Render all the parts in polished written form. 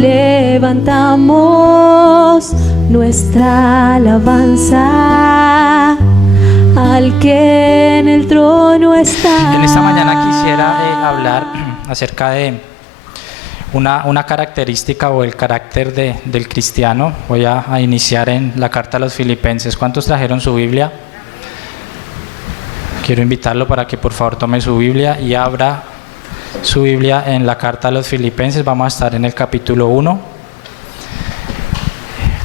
levantamos nuestra alabanza al que en el trono está. En esta mañana quisiera hablar acerca de una característica o el carácter del cristiano. Voy a iniciar en la carta a los Filipenses. ¿Cuántos trajeron su Biblia? Quiero invitarlo para que por favor tome su Biblia y abra su Biblia en la carta a los Filipenses. Vamos a estar en el capítulo 1.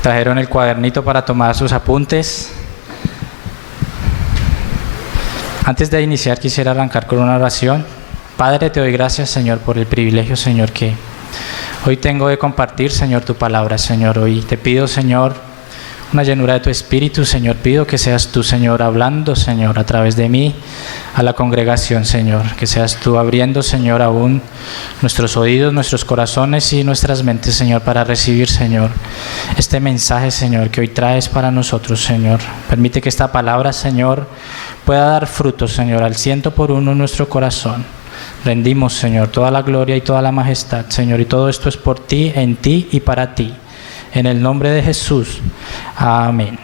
Trajeron el cuadernito para tomar sus apuntes. Antes de iniciar quisiera arrancar con una oración. Padre, te doy gracias, Señor, por el privilegio, Señor, que hoy tengo de compartir, Señor, tu palabra, Señor. Hoy te pido, Señor, una llenura de tu Espíritu, Señor. Pido que seas tú, Señor, hablando, Señor, a través de mí a la congregación, Señor. Que seas tú abriendo, Señor, aún nuestros oídos, nuestros corazones y nuestras mentes, Señor, para recibir, Señor, este mensaje, Señor, que hoy traes para nosotros, Señor. Permite que esta palabra, Señor, pueda dar frutos, Señor, al 100% en nuestro corazón. Rendimos, Señor, toda la gloria y toda la majestad, Señor, y todo esto es por ti, en ti y para ti. En el nombre de Jesús. Amén.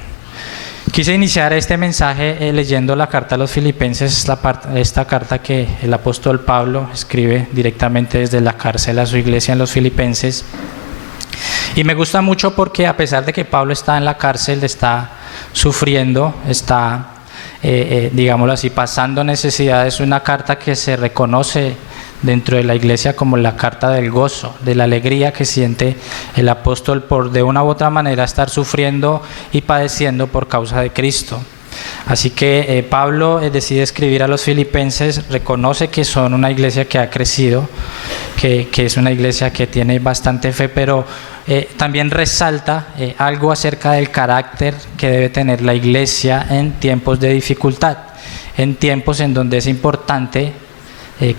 Quise iniciar este mensaje leyendo la carta a los Filipenses, esta carta que el apóstol Pablo escribe directamente desde la cárcel a su iglesia en los Filipenses. Y me gusta mucho porque a pesar de que Pablo está en la cárcel, está sufriendo, está digámoslo así, pasando necesidades, una carta que se reconoce dentro de la iglesia como la carta del gozo, de la alegría que siente el apóstol por de una u otra manera estar sufriendo y padeciendo por causa de Cristo. Así que Pablo decide escribir a los Filipenses, reconoce que son una iglesia que ha crecido, que es una iglesia que tiene bastante fe, pero también resalta algo acerca del carácter que debe tener la iglesia en tiempos de dificultad, en tiempos en donde es importante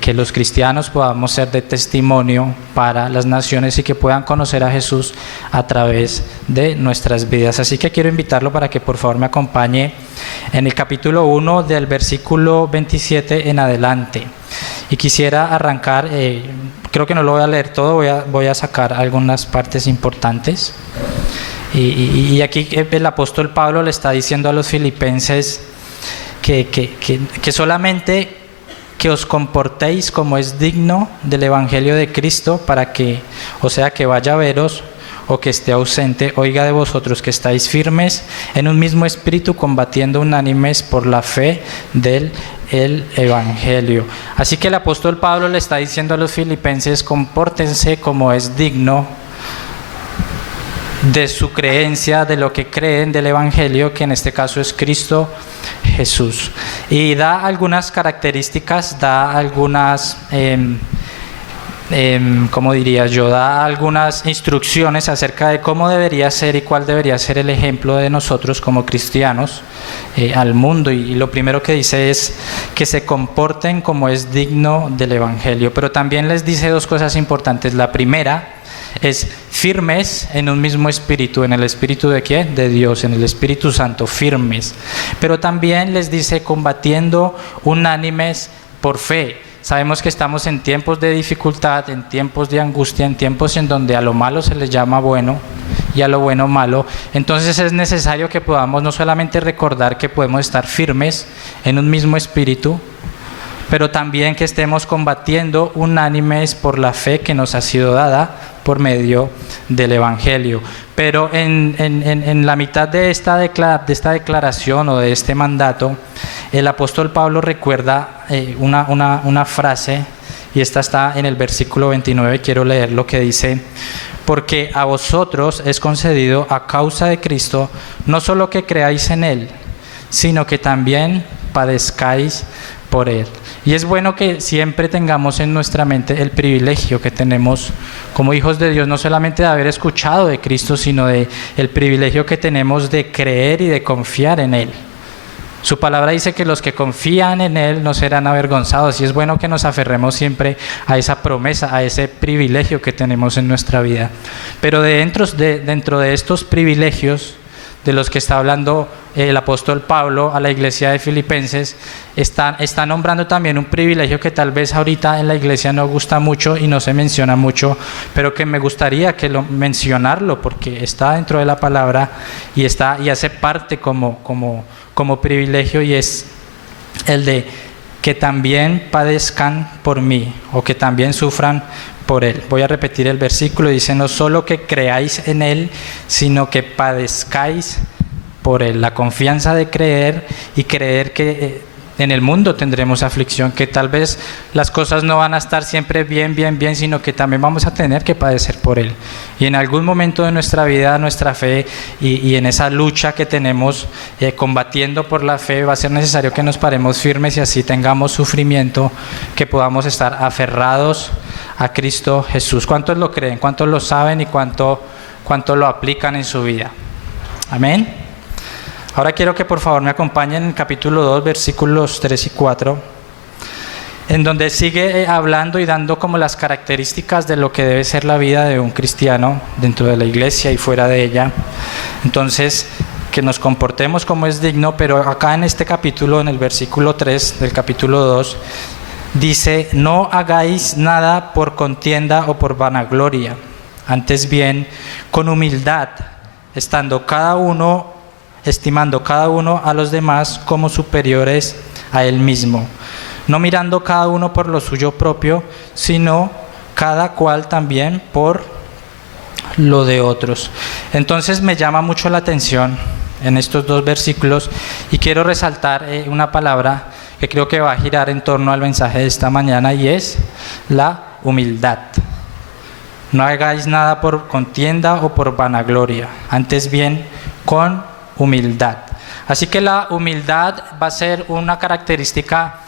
que los cristianos podamos ser de testimonio para las naciones y que puedan conocer a Jesús a través de nuestras vidas. Así que quiero invitarlo para que por favor me acompañe en el capítulo 1 del versículo 27 en adelante. Y quisiera arrancar, creo que no lo voy a leer todo, voy a sacar algunas partes importantes. Y aquí el apóstol Pablo le está diciendo a los filipenses que solamente que os comportéis como es digno del Evangelio de Cristo, para que, o sea, que vaya a veros o que esté ausente, oiga de vosotros que estáis firmes en un mismo espíritu, combatiendo unánimes por la fe del Evangelio. Así que el apóstol Pablo le está diciendo a los filipenses, compórtense como es digno de su creencia, de lo que creen del Evangelio, que en este caso es Cristo Jesús. Y da algunas características, da algunas, ¿cómo diría yo? Da algunas instrucciones acerca de cómo debería ser y cuál debería ser el ejemplo de nosotros como cristianos al mundo. Y lo primero que dice es que se comporten como es digno del Evangelio. Pero también les dice dos cosas importantes. La primera es firmes en un mismo espíritu. ¿En el espíritu de quién? De Dios, en el Espíritu Santo, firmes. Pero también les dice combatiendo unánimes por fe. Sabemos que estamos en tiempos de dificultad, en tiempos de angustia, en tiempos en donde a lo malo se les llama bueno y a lo bueno malo. Entonces es necesario que podamos no solamente recordar que podemos estar firmes en un mismo espíritu, pero también que estemos combatiendo unánimes por la fe que nos ha sido dada por medio del Evangelio. Pero en la mitad de esta declaración o de este mandato, el apóstol Pablo recuerda una frase, y esta está en el versículo 29, quiero leer lo que dice: porque a vosotros es concedido a causa de Cristo, no solo que creáis en Él, sino que también padezcáis por Él. Y es bueno que siempre tengamos en nuestra mente el privilegio que tenemos como hijos de Dios, no solamente de haber escuchado de Cristo, sino de el privilegio que tenemos de creer y de confiar en Él. Su palabra dice que los que confían en Él no serán avergonzados, y es bueno que nos aferremos siempre a esa promesa, a ese privilegio que tenemos en nuestra vida. Pero dentro de estos privilegios de los que está hablando el apóstol Pablo a la iglesia de Filipenses, está nombrando también un privilegio que tal vez ahorita en la iglesia no gusta mucho y no se menciona mucho, pero que me gustaría mencionarlo porque está dentro de la palabra y hace parte como privilegio, y es el de que también padezcan por mí, o que también sufran por Él. Voy a repetir el versículo, dice: no solo que creáis en Él, sino que padezcáis por Él. La confianza de creer, y creer que en el mundo tendremos aflicción, que tal vez las cosas no van a estar siempre bien, sino que también vamos a tener que padecer por Él. Y en algún momento de nuestra vida, nuestra fe y en esa lucha que tenemos combatiendo por la fe, va a ser necesario que nos paremos firmes y así tengamos sufrimiento, que podamos estar aferrados a Cristo Jesús. ¿Cuántos lo creen? ¿Cuántos lo saben? ¿Y cuánto lo aplican en su vida? Amén. Ahora quiero que por favor me acompañen en el capítulo 2, versículos 3 y 4, en donde sigue hablando y dando como las características de lo que debe ser la vida de un cristiano dentro de la iglesia y fuera de ella. Entonces, que nos comportemos como es digno, pero acá en este capítulo, en el versículo 3 del capítulo 2, dice: no hagáis nada por contienda o por vanagloria, antes bien con humildad, estimando cada uno a los demás como superiores a él mismo, no mirando cada uno por lo suyo propio, sino cada cual también por lo de otros. Entonces me llama mucho la atención en estos dos versículos, y quiero resaltar una palabra que creo que va a girar en torno al mensaje de esta mañana, y es la humildad. No hagáis nada por contienda o por vanagloria, antes bien con humildad. Así que la humildad va a ser una característica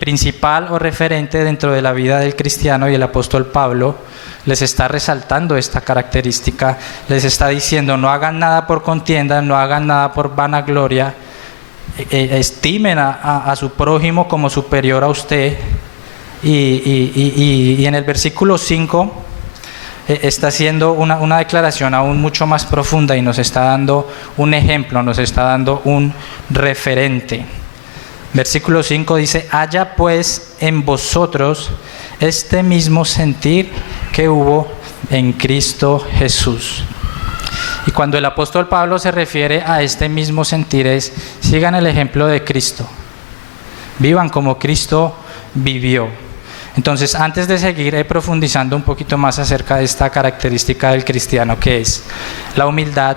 principal o referente dentro de la vida del cristiano, y el apóstol Pablo les está resaltando esta característica, les está diciendo: no hagan nada por contienda, no hagan nada por vanagloria, estimen a su prójimo como superior a usted. Y en el versículo 5 está haciendo una declaración aún mucho más profunda, y nos está dando un ejemplo, nos está dando un referente. Versículo 5 dice: haya pues en vosotros este mismo sentir que hubo en Cristo Jesús. Y cuando el apóstol Pablo se refiere a este mismo sentir, es: sigan el ejemplo de Cristo, vivan como Cristo vivió. Entonces, antes de seguir profundizando un poquito más acerca de esta característica del cristiano, que es la humildad,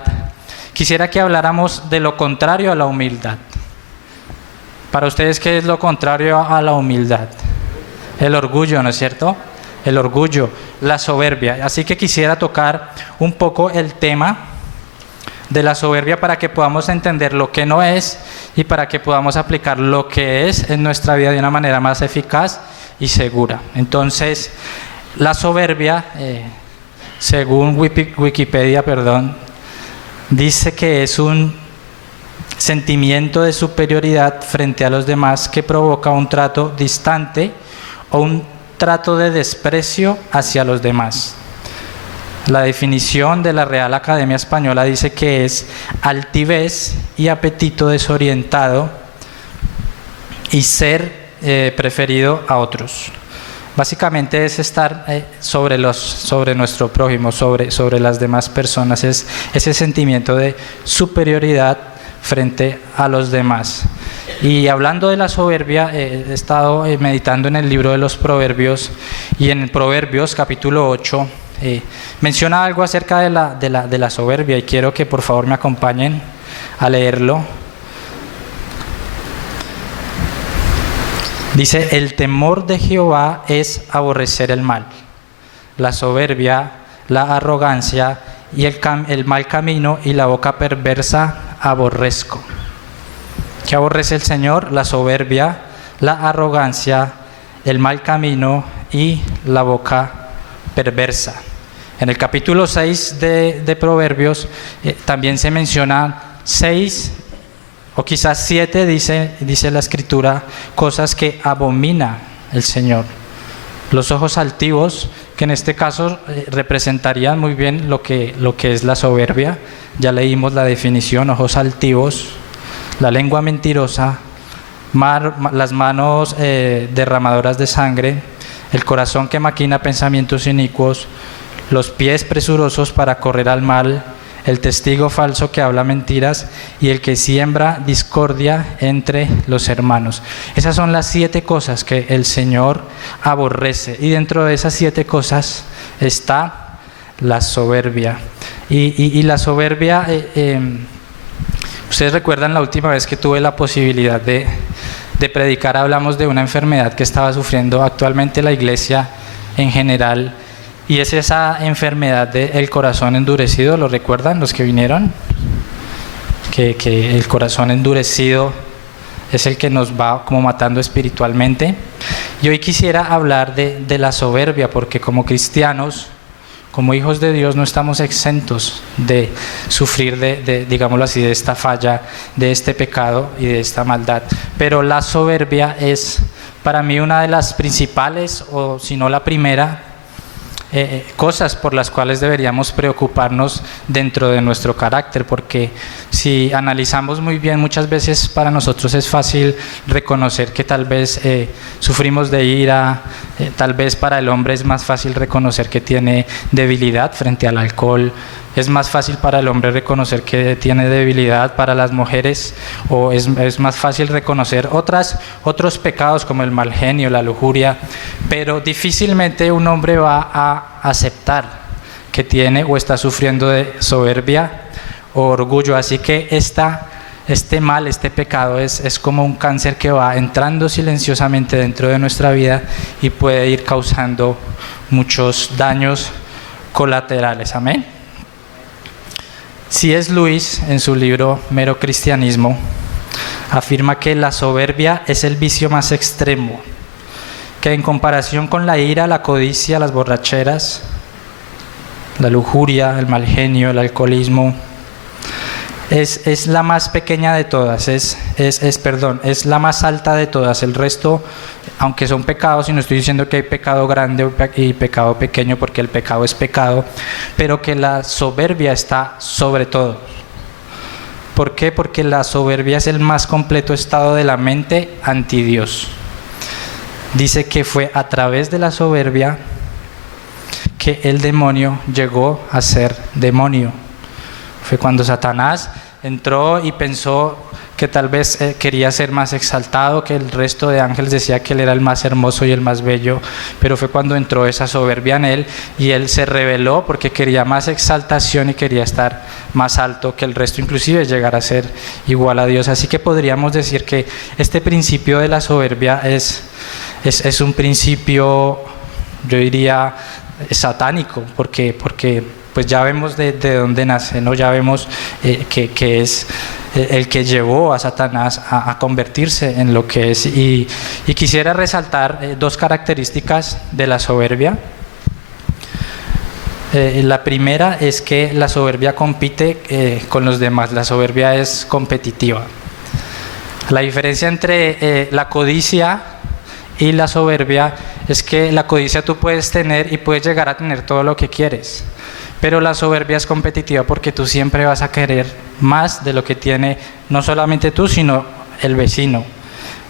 quisiera que habláramos de lo contrario a la humildad. Para ustedes, ¿qué es lo contrario a la humildad? El orgullo, ¿no es cierto? El orgullo, la soberbia. Así que quisiera tocar un poco el tema de la soberbia para que podamos entender lo que no es y para que podamos aplicar lo que es en nuestra vida de una manera más eficaz y segura. Entonces, la soberbia, según Wikipedia, dice que es un sentimiento de superioridad frente a los demás que provoca un trato distante o un trato de desprecio hacia los demás. La definición de la Real Academia Española dice que es altivez y apetito desorientado y ser preferido a otros. Básicamente es estar sobre nuestro prójimo, sobre las demás personas, es ese sentimiento de superioridad frente a los demás. Y hablando de la soberbia, he estado meditando en el libro de los Proverbios, y en Proverbios capítulo 8 menciona algo acerca de la soberbia, y quiero que por favor me acompañen a leerlo. Dice: el temor de Jehová es aborrecer el mal, la soberbia, la arrogancia y el mal camino y la boca perversa aborrezco. ¿Qué aborrece el Señor? La soberbia, la arrogancia, el mal camino y la boca perversa. En el capítulo 6 de Proverbios también se mencionan 6 o quizás 7, dice la Escritura, cosas que abomina el Señor. Los ojos altivos, que en este caso representarían muy bien lo que es la soberbia. Ya leímos la definición: ojos altivos, la lengua mentirosa, las manos derramadoras de sangre, el corazón que maquina pensamientos inicuos, los pies presurosos para correr al mal, el testigo falso que habla mentiras y el que siembra discordia entre los hermanos. Esas son las 7 cosas que el Señor aborrece, y dentro de esas 7 cosas está la soberbia. Y la soberbia, ustedes recuerdan la última vez que tuve la posibilidad de predicar, hablamos de una enfermedad que estaba sufriendo actualmente la iglesia en general, y es esa enfermedad del corazón endurecido. ¿Lo recuerdan los que vinieron? Que el corazón endurecido es el que nos va como matando espiritualmente. Y hoy quisiera hablar de la soberbia, porque como cristianos, como hijos de Dios, no estamos exentos de sufrir digámoslo así, de esta falla, de este pecado y de esta maldad. Pero la soberbia es para mí una de las principales, o si no la primera, cosas por las cuales deberíamos preocuparnos dentro de nuestro carácter, porque si analizamos muy bien, muchas veces para nosotros es fácil reconocer que tal vez sufrimos de ira, tal vez para el hombre es más fácil reconocer que tiene debilidad frente al alcohol, es más fácil para el hombre reconocer que tiene debilidad, para las mujeres, o es más fácil reconocer otros pecados como el mal genio, la lujuria, pero difícilmente un hombre va a aceptar que tiene o está sufriendo de soberbia o orgullo. Así que este mal, este pecado es como un cáncer que va entrando silenciosamente dentro de nuestra vida y puede ir causando muchos daños colaterales. Amén. C.S. Lewis, en su libro Mero Cristianismo, afirma que la soberbia es el vicio más extremo, que en comparación con la ira, la codicia, las borracheras, la lujuria, el mal genio, el alcoholismo, es la más pequeña de todas, es la más alta de todas. El resto, aunque son pecados, y no estoy diciendo que hay pecado grande y pecado pequeño, porque el pecado es pecado, pero que la soberbia está sobre todo. ¿Por qué? Porque la soberbia es el más completo estado de la mente anti Dios. Dice que fue a través de la soberbia que el demonio llegó a ser demonio. Fue cuando Satanás entró y pensó que tal vez quería ser más exaltado, que el resto de ángeles decía que él era el más hermoso y el más bello, pero fue cuando entró esa soberbia en él y él se rebeló porque quería más exaltación y quería estar más alto que el resto, inclusive llegar a ser igual a Dios. Así que podríamos decir que este principio de la soberbia es un principio, yo diría, satánico, porque pues ya vemos de dónde nace, ¿no? Ya vemos que es el que llevó a Satanás a convertirse en lo que es. Y quisiera resaltar 2 características de la soberbia. La primera es que la soberbia compite con los demás, la soberbia es competitiva. La diferencia entre la codicia y la soberbia es que la codicia tú puedes tener y puedes llegar a tener todo lo que quieres, pero la soberbia es competitiva porque tú siempre vas a querer más de lo que tiene no solamente tú, sino el vecino.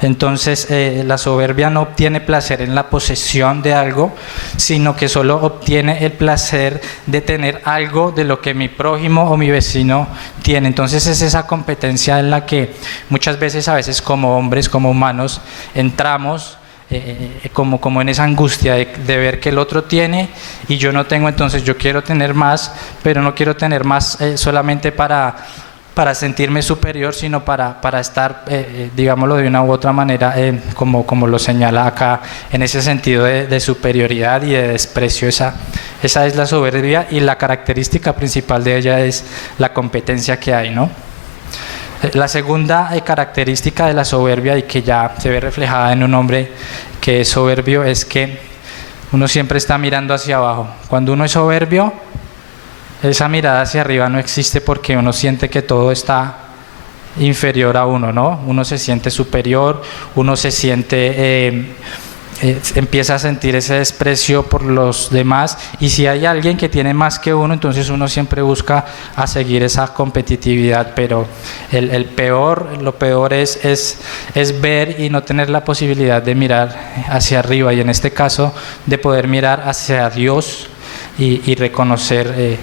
Entonces la soberbia no obtiene placer en la posesión de algo, sino que solo obtiene el placer de tener algo de lo que mi prójimo o mi vecino tiene. Entonces es esa competencia en la que muchas veces, a veces como hombres, como humanos, entramos como en esa angustia de ver que el otro tiene y yo no tengo, entonces yo quiero tener más, pero no quiero tener más solamente para sentirme superior, sino para estar, digámoslo de una u otra manera, como lo señala acá, en ese sentido de superioridad y de desprecio. Esa es la soberbia, y la característica principal de ella es la competencia que hay, ¿no? La segunda característica de la soberbia, y que ya se ve reflejada en un hombre que es soberbio, es que uno siempre está mirando hacia abajo. Cuando uno es soberbio, esa mirada hacia arriba no existe, porque uno siente que todo está inferior a uno, ¿no? Uno se siente superior, uno se siente empieza a sentir ese desprecio por los demás, y si hay alguien que tiene más que uno, entonces uno siempre busca a seguir esa competitividad. Pero lo peor es ver y no tener la posibilidad de mirar hacia arriba, y en este caso de poder mirar hacia Dios y reconocer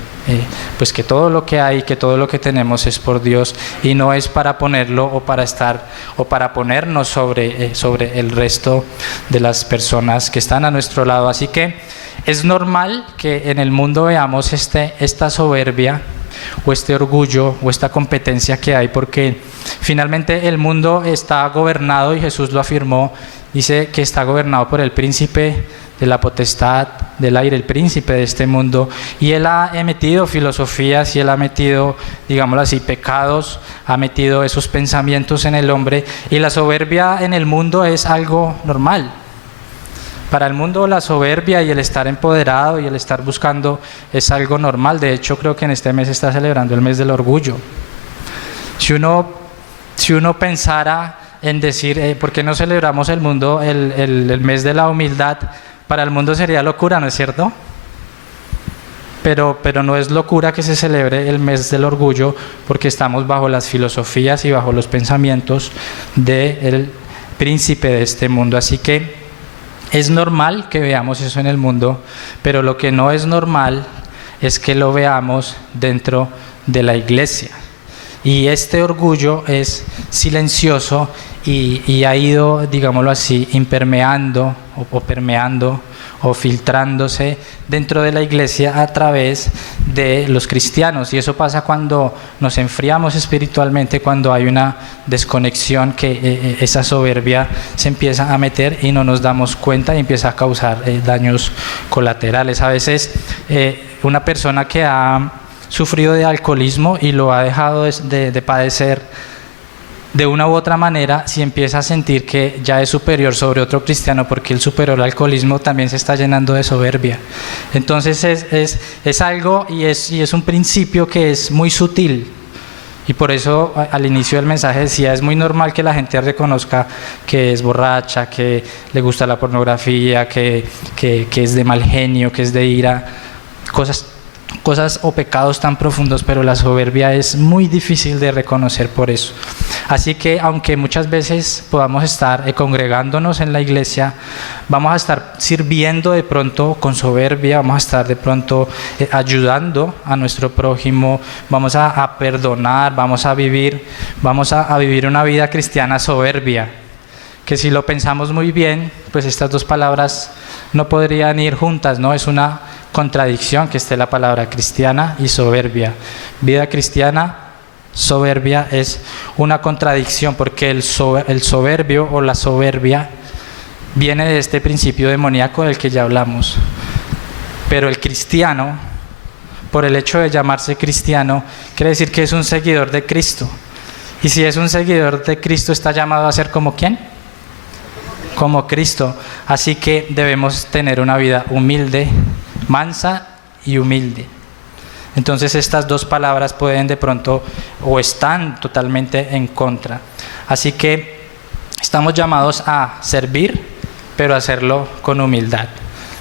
pues que todo lo que hay, que todo lo que tenemos es por Dios, y no es para ponerlo o para ponernos sobre el resto de las personas que están a nuestro lado. Así que es normal que en el mundo veamos esta soberbia o este orgullo o esta competencia que hay, porque finalmente el mundo está gobernado, y Jesús lo afirmó, dice que está gobernado por el príncipe de la potestad del aire, el príncipe de este mundo, y él ha metido filosofías, y él ha metido, digámoslo así, pecados, ha metido esos pensamientos en el hombre, y la soberbia en el mundo es algo normal. Para el mundo la soberbia y el estar empoderado y el estar buscando es algo normal. De hecho, creo que en este mes se está celebrando el mes del orgullo. Si uno pensara en decir, ¿por qué no celebramos el mes de la humildad? Para el mundo sería locura, ¿no es cierto? Pero no es locura que se celebre el mes del orgullo, porque estamos bajo las filosofías y bajo los pensamientos del príncipe de este mundo. Así que es normal que veamos eso en el mundo, pero lo que no es normal es que lo veamos dentro de la iglesia. Y este orgullo es silencioso y ha ido, digámoslo así, impermeando o filtrándose dentro de la iglesia a través de los cristianos. Y eso pasa cuando nos enfriamos espiritualmente, cuando hay una desconexión, que esa soberbia se empieza a meter y no nos damos cuenta, y empieza a causar daños colaterales. A veces una persona que ha sufrido de alcoholismo y lo ha dejado de padecer de una u otra manera, si empieza a sentir que ya es superior sobre otro cristiano porque él superó el alcoholismo, también se está llenando de soberbia. Entonces es algo, y es un principio que es muy sutil, y por eso al inicio del mensaje decía, es muy normal que la gente reconozca que es borracha, que le gusta la pornografía, que es de mal genio, que es de ira, cosas o pecados tan profundos, pero la soberbia es muy difícil de reconocer por eso. Así que aunque muchas veces podamos estar congregándonos en la iglesia, vamos a estar sirviendo de pronto con soberbia, vamos a estar de pronto ayudando a nuestro prójimo, vamos a perdonar, vamos a vivir una vida cristiana soberbia, que si lo pensamos muy bien, pues estas dos palabras no podrían ir juntas, ¿no? Es una contradicción que esté la palabra cristiana y soberbia. Vida cristiana, soberbia, es una contradicción, porque el soberbio o la soberbia viene de este principio demoníaco del que ya hablamos. Pero el cristiano, por el hecho de llamarse cristiano, quiere decir que es un seguidor de Cristo. Y si es un seguidor de Cristo, está llamado a ser como ¿quién? Como Cristo. Así que debemos tener una vida humilde, mansa y humilde. Entonces estas dos palabras pueden de pronto, o están totalmente en contra. Así que estamos llamados a servir, pero a hacerlo con humildad.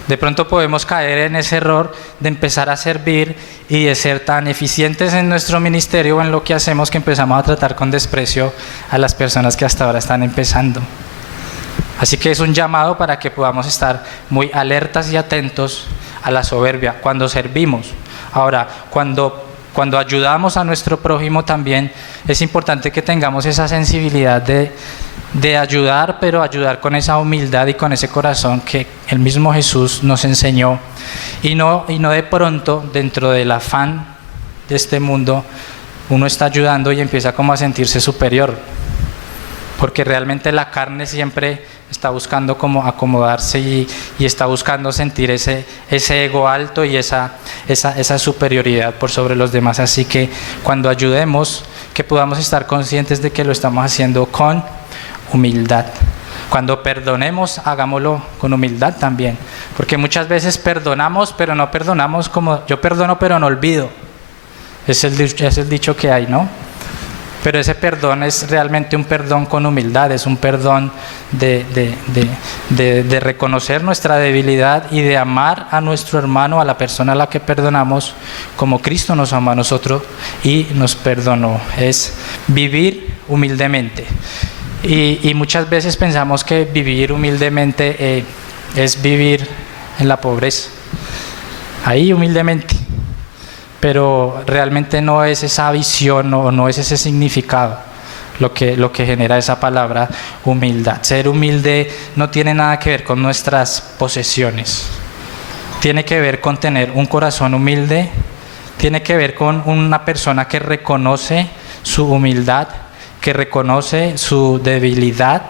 De pronto podemos caer en ese error de empezar a servir y de ser tan eficientes en nuestro ministerio o en lo que hacemos, que empezamos a tratar con desprecio a las personas que hasta ahora están empezando. Así que es un llamado para que podamos estar muy alertas y atentos a la soberbia cuando servimos. Ahora, cuando ayudamos a nuestro prójimo, también es importante que tengamos esa sensibilidad de ayudar, pero ayudar con esa humildad y con ese corazón que el mismo Jesús nos enseñó, y no de pronto, dentro del afán de este mundo, uno está ayudando y empieza como a sentirse superior, porque realmente la carne siempre está buscando como acomodarse y está buscando sentir ese ego alto y esa superioridad por sobre los demás. Así que cuando ayudemos, que podamos estar conscientes de que lo estamos haciendo con humildad. Cuando perdonemos, hagámoslo con humildad también, porque muchas veces perdonamos, pero no perdonamos como yo perdono pero no olvido. Es el dicho que hay, ¿no? pero ese perdón es realmente un perdón con humildad, es un perdón de reconocer nuestra debilidad y de amar a nuestro hermano, a la persona a la que perdonamos, como Cristo nos amó a nosotros y nos perdonó. Es vivir humildemente. Y muchas veces pensamos que vivir humildemente es vivir en la pobreza, ahí humildemente. Pero realmente no es esa visión o no es ese significado lo que genera esa palabra humildad. Ser humilde no tiene nada que ver con nuestras posesiones. Tiene que ver con tener un corazón humilde, tiene que ver con una persona que reconoce su humildad, que reconoce su debilidad.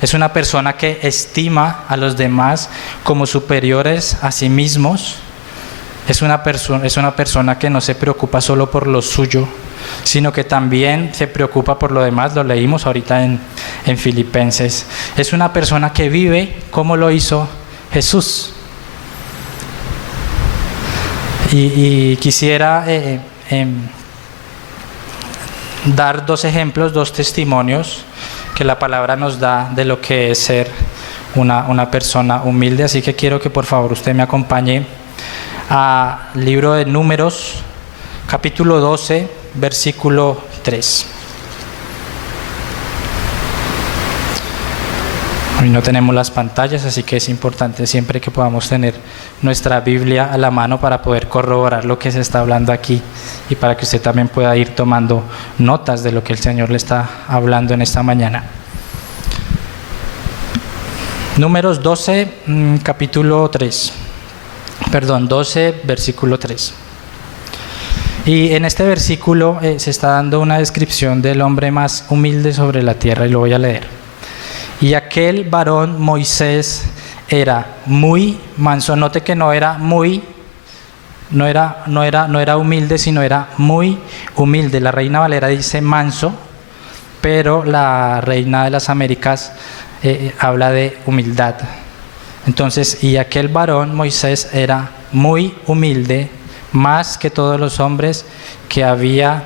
Es una persona que estima a los demás como superiores a sí mismos. Es una persona que no se preocupa solo por lo suyo, sino que también se preocupa por lo demás. Lo leímos ahorita en Filipenses. Es una persona que vive como lo hizo Jesús. Y quisiera dar dos ejemplos, dos testimonios que la palabra nos da de lo que es ser una persona humilde. Así que quiero que por favor usted me acompañe al libro de Números, capítulo 12, versículo 3. Hoy no tenemos las pantallas, así que es importante siempre que podamos tener nuestra Biblia a la mano para poder corroborar lo que se está hablando aquí y para que usted también pueda ir tomando notas de lo que el Señor le está hablando en esta mañana. Números 12, capítulo 3. 12, versículo 3. Y en este versículo se está dando una descripción del hombre más humilde sobre la tierra, y lo voy a leer. Y aquel varón Moisés era muy manso. Note que no era humilde, sino era muy humilde. La Reina Valera dice manso, pero la Reina de las Américas habla de humildad. Entonces, y aquel varón Moisés era muy humilde, más que todos los hombres que había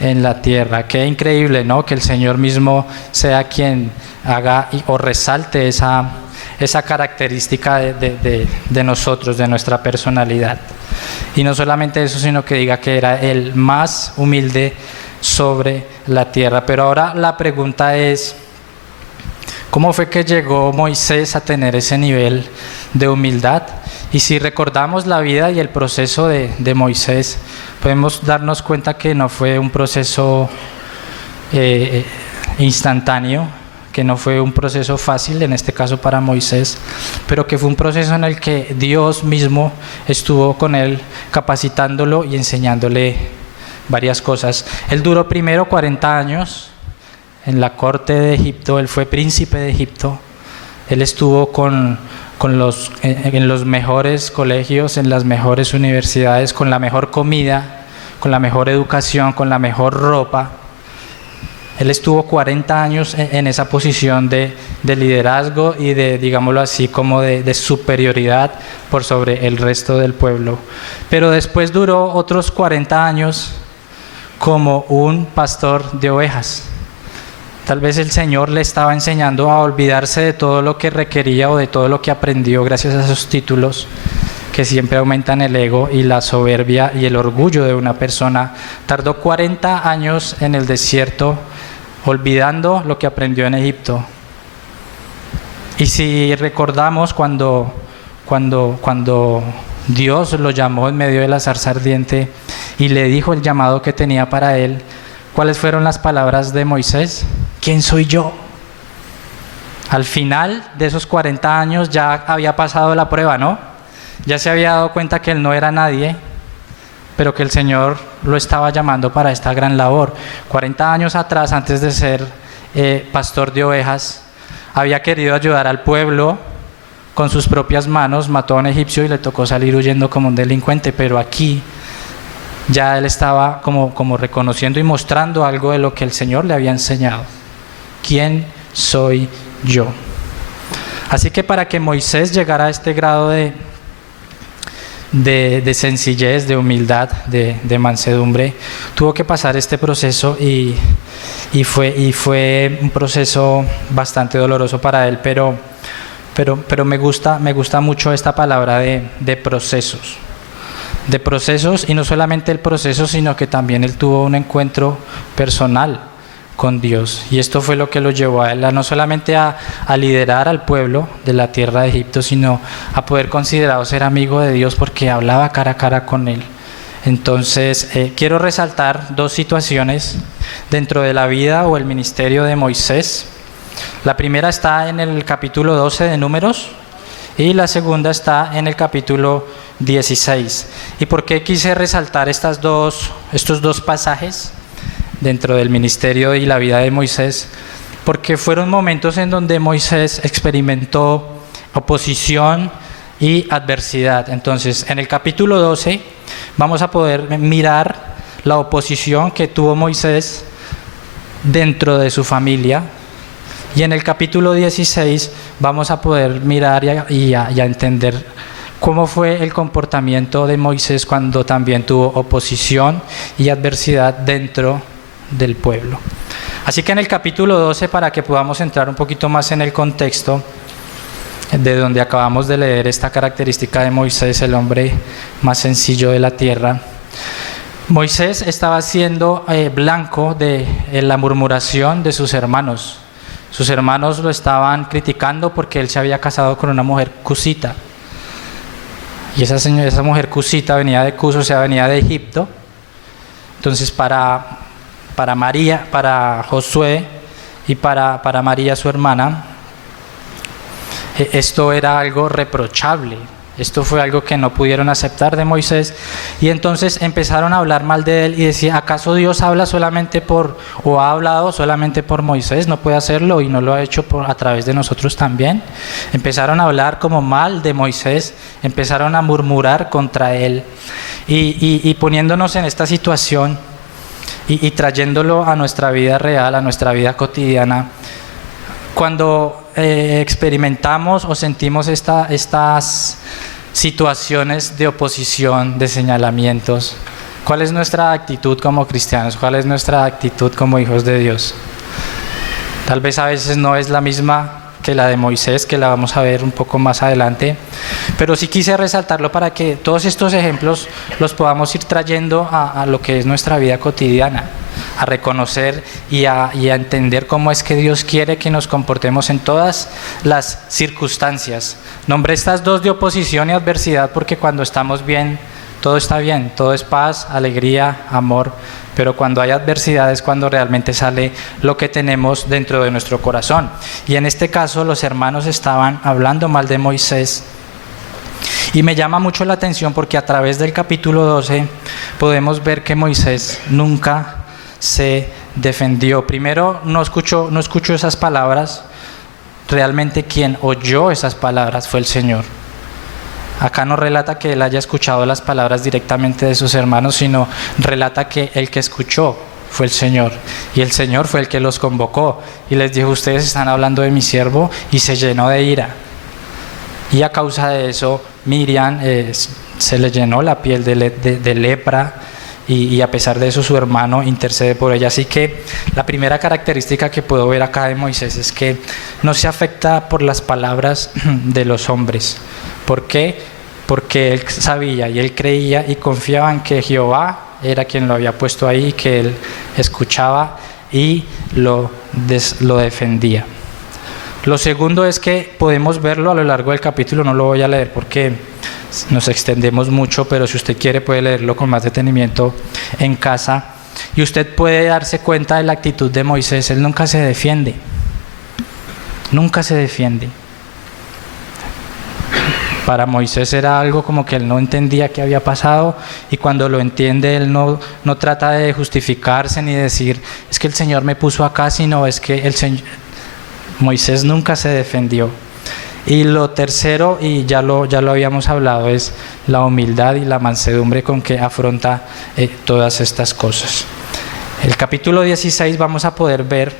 en la tierra. Qué increíble, ¿no? Que el Señor mismo sea quien haga o resalte esa característica de nosotros, de nuestra personalidad. Y no solamente eso, sino que diga que era el más humilde sobre la tierra. Pero ahora la pregunta es, ¿cómo fue que llegó Moisés a tener ese nivel de humildad? Y si recordamos la vida y el proceso de Moisés, podemos darnos cuenta que no fue un proceso instantáneo, que no fue un proceso fácil, en este caso para Moisés, pero que fue un proceso en el que Dios mismo estuvo con él, capacitándolo y enseñándole varias cosas. Él duró primero 40 años en la corte de Egipto, él fue príncipe de Egipto, él estuvo en los mejores colegios, en las mejores universidades, con la mejor comida, con la mejor educación, con la mejor ropa. Él estuvo 40 años en esa posición de liderazgo y digámoslo así, como de superioridad por sobre el resto del pueblo. Pero después duró otros 40 años como un pastor de ovejas. Tal vez el Señor le estaba enseñando a olvidarse de todo lo que requería o de todo lo que aprendió gracias a esos títulos que siempre aumentan el ego y la soberbia y el orgullo de una persona. Tardó 40 años en el desierto olvidando lo que aprendió en Egipto. Y si recordamos cuando Dios lo llamó en medio de la zarza ardiente y le dijo el llamado que tenía para él, ¿cuáles fueron las palabras de Moisés? ¿Quién soy yo? Al final de esos 40 años ya había pasado la prueba, ¿no? Ya se había dado cuenta que él no era nadie, pero que el Señor lo estaba llamando para esta gran labor. 40 años atrás, antes de ser pastor de ovejas, había querido ayudar al pueblo con sus propias manos, mató a un egipcio y le tocó salir huyendo como un delincuente, pero aquí ya él estaba como reconociendo y mostrando algo de lo que el Señor le había enseñado. ¿Quién soy yo? Así que para que Moisés llegara a este grado de de sencillez, de humildad, de mansedumbre, tuvo que pasar este proceso y fue un proceso bastante doloroso para él, pero me gusta mucho esta palabra de procesos. De procesos, y no solamente el proceso, sino que también él tuvo un encuentro personal con Dios, y esto fue lo que lo llevó a él no solamente a liderar al pueblo de la tierra de Egipto, sino a poder considerado ser amigo de Dios porque hablaba cara a cara con él. Entonces quiero resaltar dos situaciones dentro de la vida o el ministerio de Moisés. La primera está en el capítulo 12 de Números y la segunda está en el capítulo 16. ¿Y por qué quise resaltar estos dos pasajes dentro del ministerio y la vida de Moisés? Porque fueron momentos en donde Moisés experimentó oposición y adversidad. Entonces, en el capítulo 12 vamos a poder mirar la oposición que tuvo Moisés dentro de su familia, y en el capítulo 16 vamos a poder mirar y a entender cómo fue el comportamiento de Moisés cuando también tuvo oposición y adversidad dentro del pueblo. Así que en el capítulo 12, para que podamos entrar un poquito más en el contexto de donde acabamos de leer esta característica de Moisés, el hombre más sencillo de la tierra, Moisés estaba siendo blanco de la murmuración de sus hermanos. Sus hermanos lo estaban criticando porque él se había casado con una mujer cusita. Y esa mujer cusita venía de Cus, o sea, venía de Egipto. Entonces para María, para Josué y para María su hermana, esto era algo reprochable. Esto fue algo que no pudieron aceptar de Moisés, y entonces empezaron a hablar mal de él y decía: ¿acaso Dios habla solamente o ha hablado solamente por Moisés? ¿No puede hacerlo y no lo ha hecho a través de nosotros también? Empezaron a hablar como mal de Moisés, empezaron a murmurar contra él, y poniéndonos en esta situación y trayéndolo a nuestra vida real, a nuestra vida cotidiana. Cuando experimentamos o sentimos estas situaciones de oposición, de señalamientos, ¿cuál es nuestra actitud como cristianos? ¿Cuál es nuestra actitud como hijos de Dios? Tal vez a veces no es la misma que la de Moisés, que la vamos a ver un poco más adelante, pero sí quise resaltarlo para que todos estos ejemplos los podamos ir trayendo a lo que es nuestra vida cotidiana, a reconocer y a entender cómo es que Dios quiere que nos comportemos en todas las circunstancias. Nombré estas dos de oposición y adversidad porque cuando estamos bien, todo está bien, todo es paz, alegría, amor, pero cuando hay adversidad es cuando realmente sale lo que tenemos dentro de nuestro corazón. Y en este caso los hermanos estaban hablando mal de Moisés, y me llama mucho la atención porque a través del capítulo 12 podemos ver que Moisés nunca se defendió. Primero, no escuchó esas palabras. Realmente quien oyó esas palabras fue el Señor. Acá no relata que él haya escuchado las palabras directamente de sus hermanos, sino relata que el que escuchó fue el Señor, y el Señor fue el que los convocó y les dijo: ustedes están hablando de mi siervo, y se llenó de ira. Y a causa de eso Miriam se le llenó la piel de lepra, y a pesar de eso su hermano intercede por ella. Así que la primera característica que puedo ver acá de Moisés es que no se afecta por las palabras de los hombres. ¿Por qué? Porque él sabía y él creía y confiaba en que Jehová era quien lo había puesto ahí, que él escuchaba y lo defendía. Lo segundo es que podemos verlo a lo largo del capítulo. No lo voy a leer porque nos extendemos mucho, pero si usted quiere puede leerlo con más detenimiento en casa, y usted puede darse cuenta de la actitud de Moisés. Él nunca se defiende, nunca se defiende. Para Moisés era algo como que él no entendía qué había pasado, y cuando lo entiende él no trata de justificarse ni decir: es que el Señor me puso acá, sino es que Moisés nunca se defendió. Y lo tercero, y ya lo habíamos hablado, es la humildad y la mansedumbre con que afronta todas estas cosas. El capítulo 16 vamos a poder ver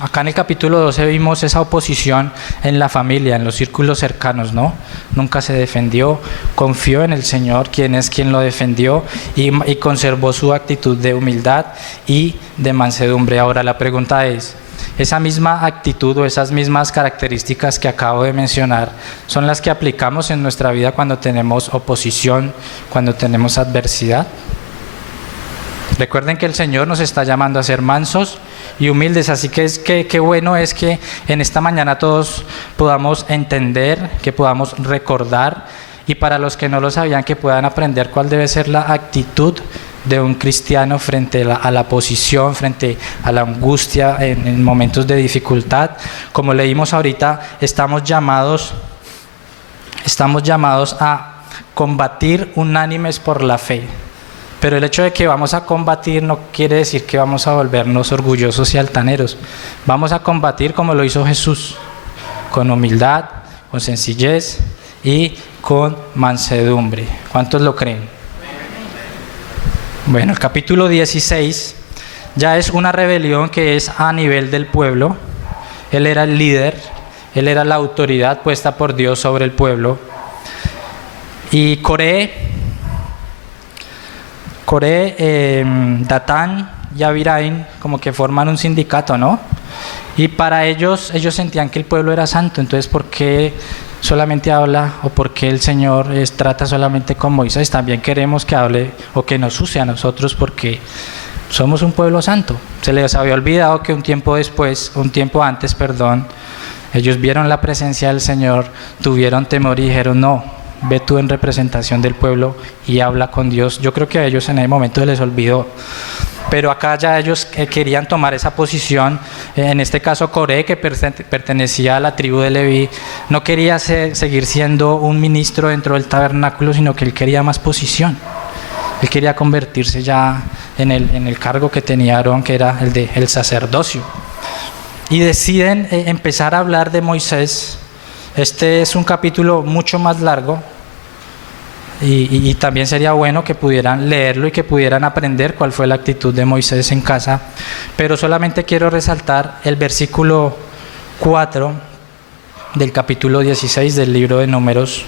Acá en el capítulo 12 vimos esa oposición en la familia, en los círculos cercanos, ¿no? Nunca se defendió, confió en el Señor, quien es quien lo defendió, y conservó su actitud de humildad y de mansedumbre. Ahora la pregunta es, ¿esa misma actitud o esas mismas características que acabo de mencionar son las que aplicamos en nuestra vida cuando tenemos oposición, cuando tenemos adversidad? Recuerden que el Señor nos está llamando a ser mansos y humildes, así que qué bueno es que en esta mañana todos podamos entender, que podamos recordar, y para los que no lo sabían, que puedan aprender cuál debe ser la actitud de un cristiano frente a la oposición, frente a la angustia en momentos de dificultad. Como leímos ahorita, estamos llamados a combatir unánimes por la fe. Pero el hecho de que vamos a combatir no quiere decir que vamos a volvernos orgullosos y altaneros. Vamos a combatir como lo hizo Jesús, con humildad, con sencillez y con mansedumbre. ¿Cuántos lo creen? Bueno, el capítulo 16 ya es una rebelión que es a nivel del pueblo. Él era el líder, él era la autoridad puesta por Dios sobre el pueblo. Y Coré, Datán y Abiraim como que forman un sindicato, ¿no? Y para ellos sentían que el pueblo era santo. Entonces, ¿por qué solamente habla, o por qué el Señor trata solamente con Moisés? También queremos que hable o que nos use a nosotros, porque somos un pueblo santo. Se les había olvidado que un tiempo antes, ellos vieron la presencia del Señor, tuvieron temor y dijeron: no, ve tú en representación del pueblo y habla con Dios. Yo creo que a ellos en ese momento les olvidó, pero acá ya ellos querían tomar esa posición. En este caso Coré, que pertenecía a la tribu de Leví, no quería seguir siendo un ministro dentro del tabernáculo, sino que él quería más posición. Él quería convertirse ya en el cargo que tenía Aarón, que era el sacerdocio. Y deciden empezar a hablar de Moisés. Este es un capítulo mucho más largo, y también sería bueno que pudieran leerlo y que pudieran aprender cuál fue la actitud de Moisés en casa. Pero solamente quiero resaltar el versículo 4 del capítulo 16 del libro de Números,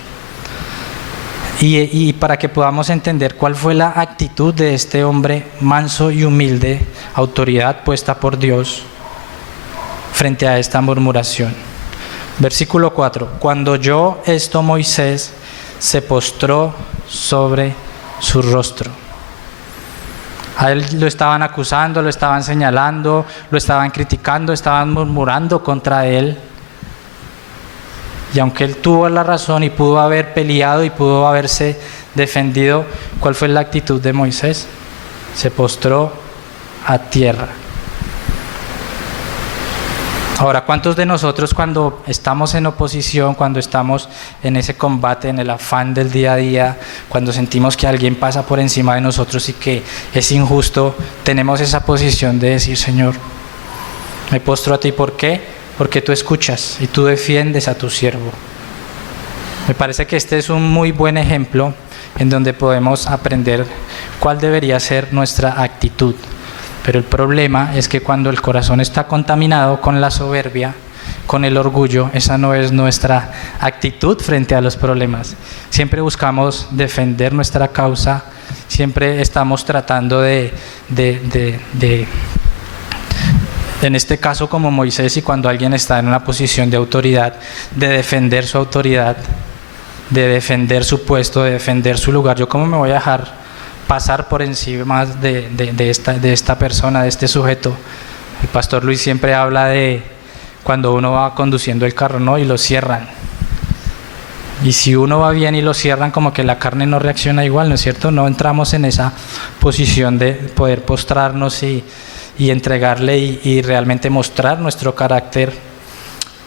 y para que podamos entender cuál fue la actitud de este hombre manso y humilde, autoridad puesta por Dios frente a esta murmuración. Versículo 4. Cuando oyó esto, Moisés se postró sobre su rostro. A él lo estaban acusando, lo estaban señalando, lo estaban criticando, estaban murmurando contra él. Y aunque él tuvo la razón y pudo haber peleado y pudo haberse defendido, ¿cuál fue la actitud de Moisés? Se postró a tierra. Ahora, ¿cuántos de nosotros, cuando estamos en oposición, cuando estamos en ese combate, en el afán del día a día, cuando sentimos que alguien pasa por encima de nosotros y que es injusto, tenemos esa posición de decir: Señor, me postro a ti? ¿Por qué? Porque tú escuchas y tú defiendes a tu siervo. Me parece que este es un muy buen ejemplo en donde podemos aprender cuál debería ser nuestra actitud. Pero el problema es que cuando el corazón está contaminado con la soberbia, con el orgullo, esa no es nuestra actitud frente a los problemas. Siempre buscamos defender nuestra causa, siempre estamos tratando en este caso como Moisés, y cuando alguien está en una posición de autoridad, de defender su autoridad, de defender su puesto, de defender su lugar. ¿Yo cómo me voy a dejar pasar por encima de esta persona, de este sujeto? El pastor Luis siempre habla de cuando uno va conduciendo el carro, ¿no? Y lo cierran. Y si uno va bien y lo cierran, como que la carne no reacciona igual, ¿no es cierto? No entramos en esa posición de poder postrarnos y entregarle y realmente mostrar nuestro carácter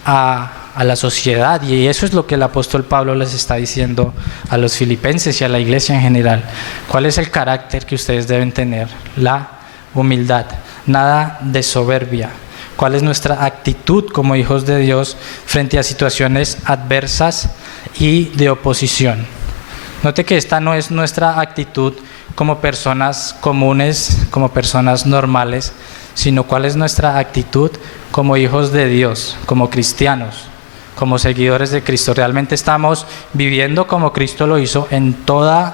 a la sociedad. Y eso es lo que el apóstol Pablo les está diciendo a los filipenses y a la iglesia en general. ¿Cuál es el carácter que ustedes deben tener? La humildad, nada de soberbia. ¿Cuál es nuestra actitud como hijos de Dios frente a situaciones adversas y de oposición? Note que esta no es nuestra actitud como personas comunes, como personas normales, sino cuál es nuestra actitud como hijos de Dios, como cristianos, como seguidores de Cristo. ¿Realmente estamos viviendo como Cristo lo hizo en todas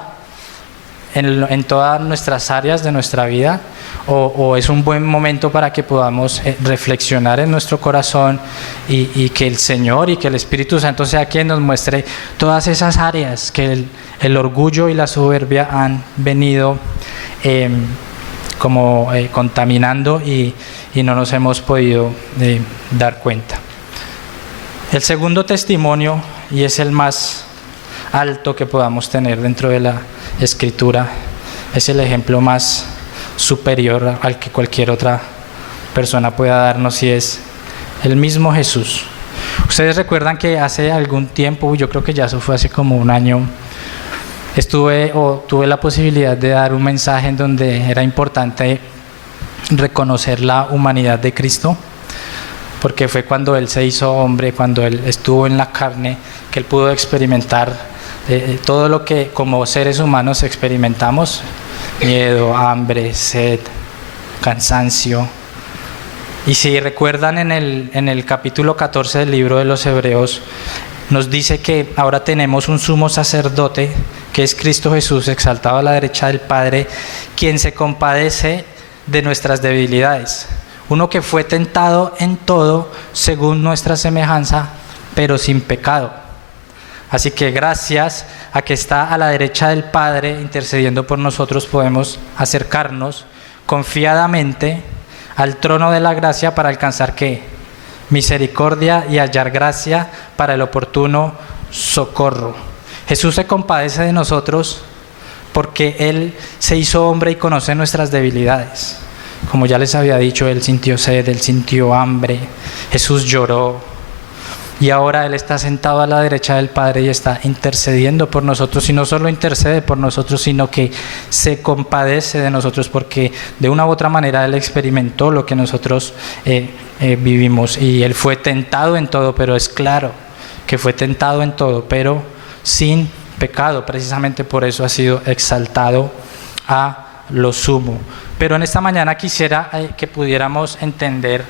nuestras áreas de nuestra vida? ¿O es un buen momento para que podamos reflexionar en nuestro corazón y que el Señor y que el Espíritu Santo sea quien nos muestre todas esas áreas que el orgullo y la soberbia han venido contaminando y no nos hemos podido dar cuenta? El segundo testimonio, y es el más alto que podamos tener dentro de la Escritura, es el ejemplo más superior al que cualquier otra persona pueda darnos, y es el mismo Jesús. Ustedes recuerdan que hace algún tiempo, yo creo que ya eso fue hace como un año, tuve la posibilidad de dar un mensaje en donde era importante reconocer la humanidad de Cristo, porque fue cuando Él se hizo hombre, cuando Él estuvo en la carne, que Él pudo experimentar todo lo que como seres humanos experimentamos: miedo, hambre, sed, cansancio. Y si recuerdan, en el capítulo 14 del libro de los Hebreos, nos dice que ahora tenemos un sumo sacerdote, que es Cristo Jesús, exaltado a la derecha del Padre, quien se compadece de nuestras debilidades. Uno que fue tentado en todo según nuestra semejanza, pero sin pecado. Así que gracias a que está a la derecha del Padre intercediendo por nosotros, podemos acercarnos confiadamente al trono de la gracia para alcanzar ¿qué? Misericordia y hallar gracia para el oportuno socorro. Jesús se compadece de nosotros porque Él se hizo hombre y conoce nuestras debilidades. Como ya les había dicho, Él sintió sed, Él sintió hambre, Jesús lloró. Y ahora Él está sentado a la derecha del Padre y está intercediendo por nosotros. Y no solo intercede por nosotros, sino que se compadece de nosotros, porque de una u otra manera Él experimentó lo que nosotros vivimos. Y Él fue tentado en todo, pero es claro que fue tentado en todo, pero sin pecado. Precisamente por eso ha sido exaltado a lo sumo. Pero en esta mañana quisiera que pudiéramos entender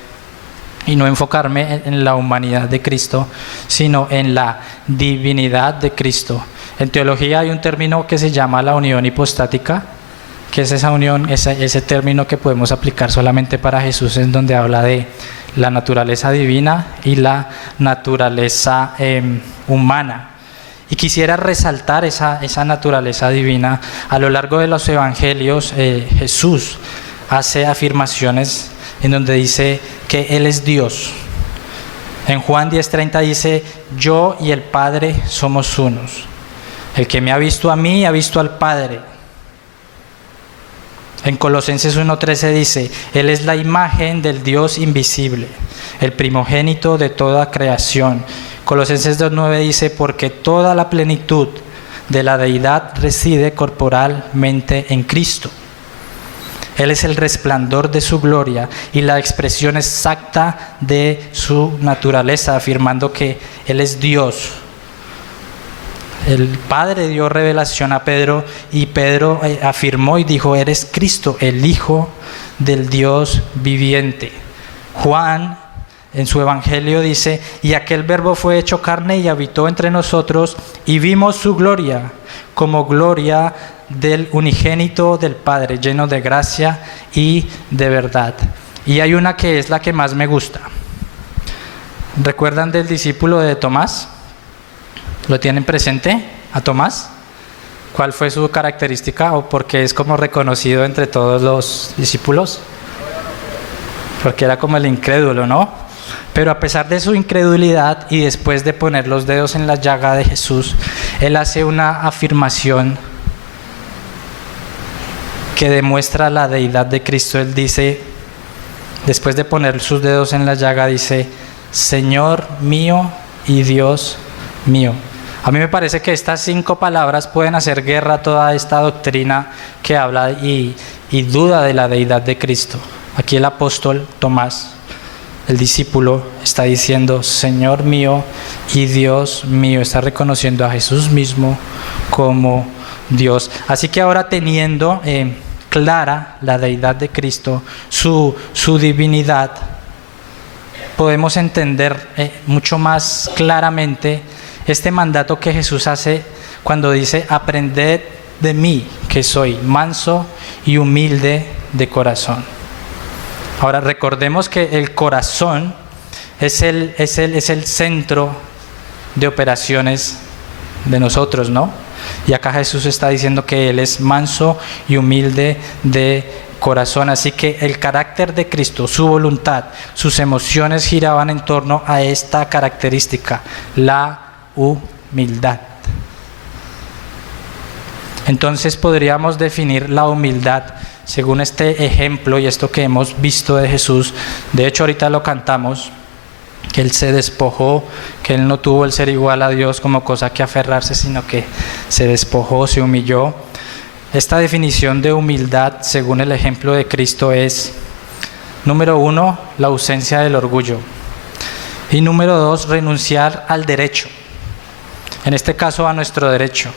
y no enfocarme en la humanidad de Cristo, sino en la divinidad de Cristo. En teología hay un término que se llama la unión hipostática, que es esa unión, ese término que podemos aplicar solamente para Jesús, en donde habla de la naturaleza divina y la naturaleza humana. Y quisiera resaltar esa naturaleza divina. A lo largo de los evangelios, Jesús hace afirmaciones en donde dice que Él es Dios. En Juan 10:30 dice: yo y el Padre somos unos. El que me ha visto a mí, ha visto al Padre. En Colosenses 1:13 dice: Él es la imagen del Dios invisible, el primogénito de toda creación. Colosenses 2:9 dice: porque toda la plenitud de la deidad reside corporalmente en Cristo. Él es el resplandor de su gloria y la expresión exacta de su naturaleza, afirmando que Él es Dios. El Padre dio revelación a Pedro y Pedro afirmó y dijo: eres Cristo, el Hijo del Dios viviente. Juan en su evangelio dice: y aquel verbo fue hecho carne y habitó entre nosotros y vimos su gloria como gloria del unigénito del Padre, lleno de gracia y de verdad. Y hay una que es la que más me gusta. ¿Recuerdan del discípulo de Tomás? ¿Lo tienen presente a Tomás? ¿Cuál fue su característica o por qué es como reconocido entre todos los discípulos? Porque era como el incrédulo, ¿no? Pero a pesar de su incredulidad y después de poner los dedos en la llaga de Jesús, él hace una afirmación que demuestra la deidad de Cristo. Él dice, después de poner sus dedos en la llaga, dice: Señor mío y Dios mío. A mí me parece que estas 5 palabras pueden hacer guerra a toda esta doctrina que habla y duda de la deidad de Cristo. Aquí el apóstol Tomás, el discípulo, está diciendo: Señor mío y Dios mío. Está reconociendo a Jesús mismo como Dios. Así que ahora teniendo clara la deidad de Cristo, su divinidad, podemos entender mucho más claramente este mandato que Jesús hace cuando dice: aprended de mí, que soy manso y humilde de corazón. Ahora recordemos que el corazón es el centro de operaciones de nosotros, ¿no? Y acá Jesús está diciendo que Él es manso y humilde de corazón. Así que el carácter de Cristo, su voluntad, sus emociones giraban en torno a esta característica, la humildad. Entonces podríamos definir la humildad según este ejemplo y esto que hemos visto de Jesús. De hecho, ahorita lo cantamos, que Él se despojó, que Él no tuvo el ser igual a Dios como cosa que aferrarse, sino que se despojó, se humilló. Esta definición de humildad, según el ejemplo de Cristo, es: número 1, la ausencia del orgullo. Y número 2, renunciar al derecho. En este caso, a nuestro derecho.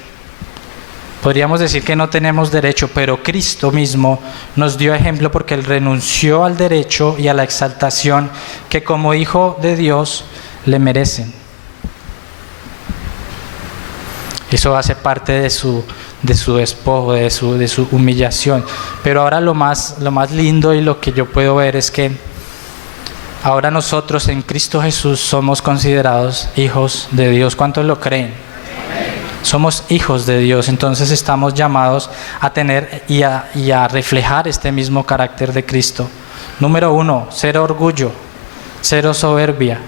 Podríamos decir que no tenemos derecho, pero Cristo mismo nos dio ejemplo porque Él renunció al derecho y a la exaltación que como Hijo de Dios le merecen. Eso hace parte de su despojo, de su humillación. Pero ahora lo más lindo y lo que yo puedo ver es que ahora nosotros en Cristo Jesús somos considerados hijos de Dios. ¿Cuántos lo creen? Somos hijos de Dios, entonces estamos llamados a tener y a reflejar este mismo carácter de Cristo. Número 1, cero orgullo, cero soberbia.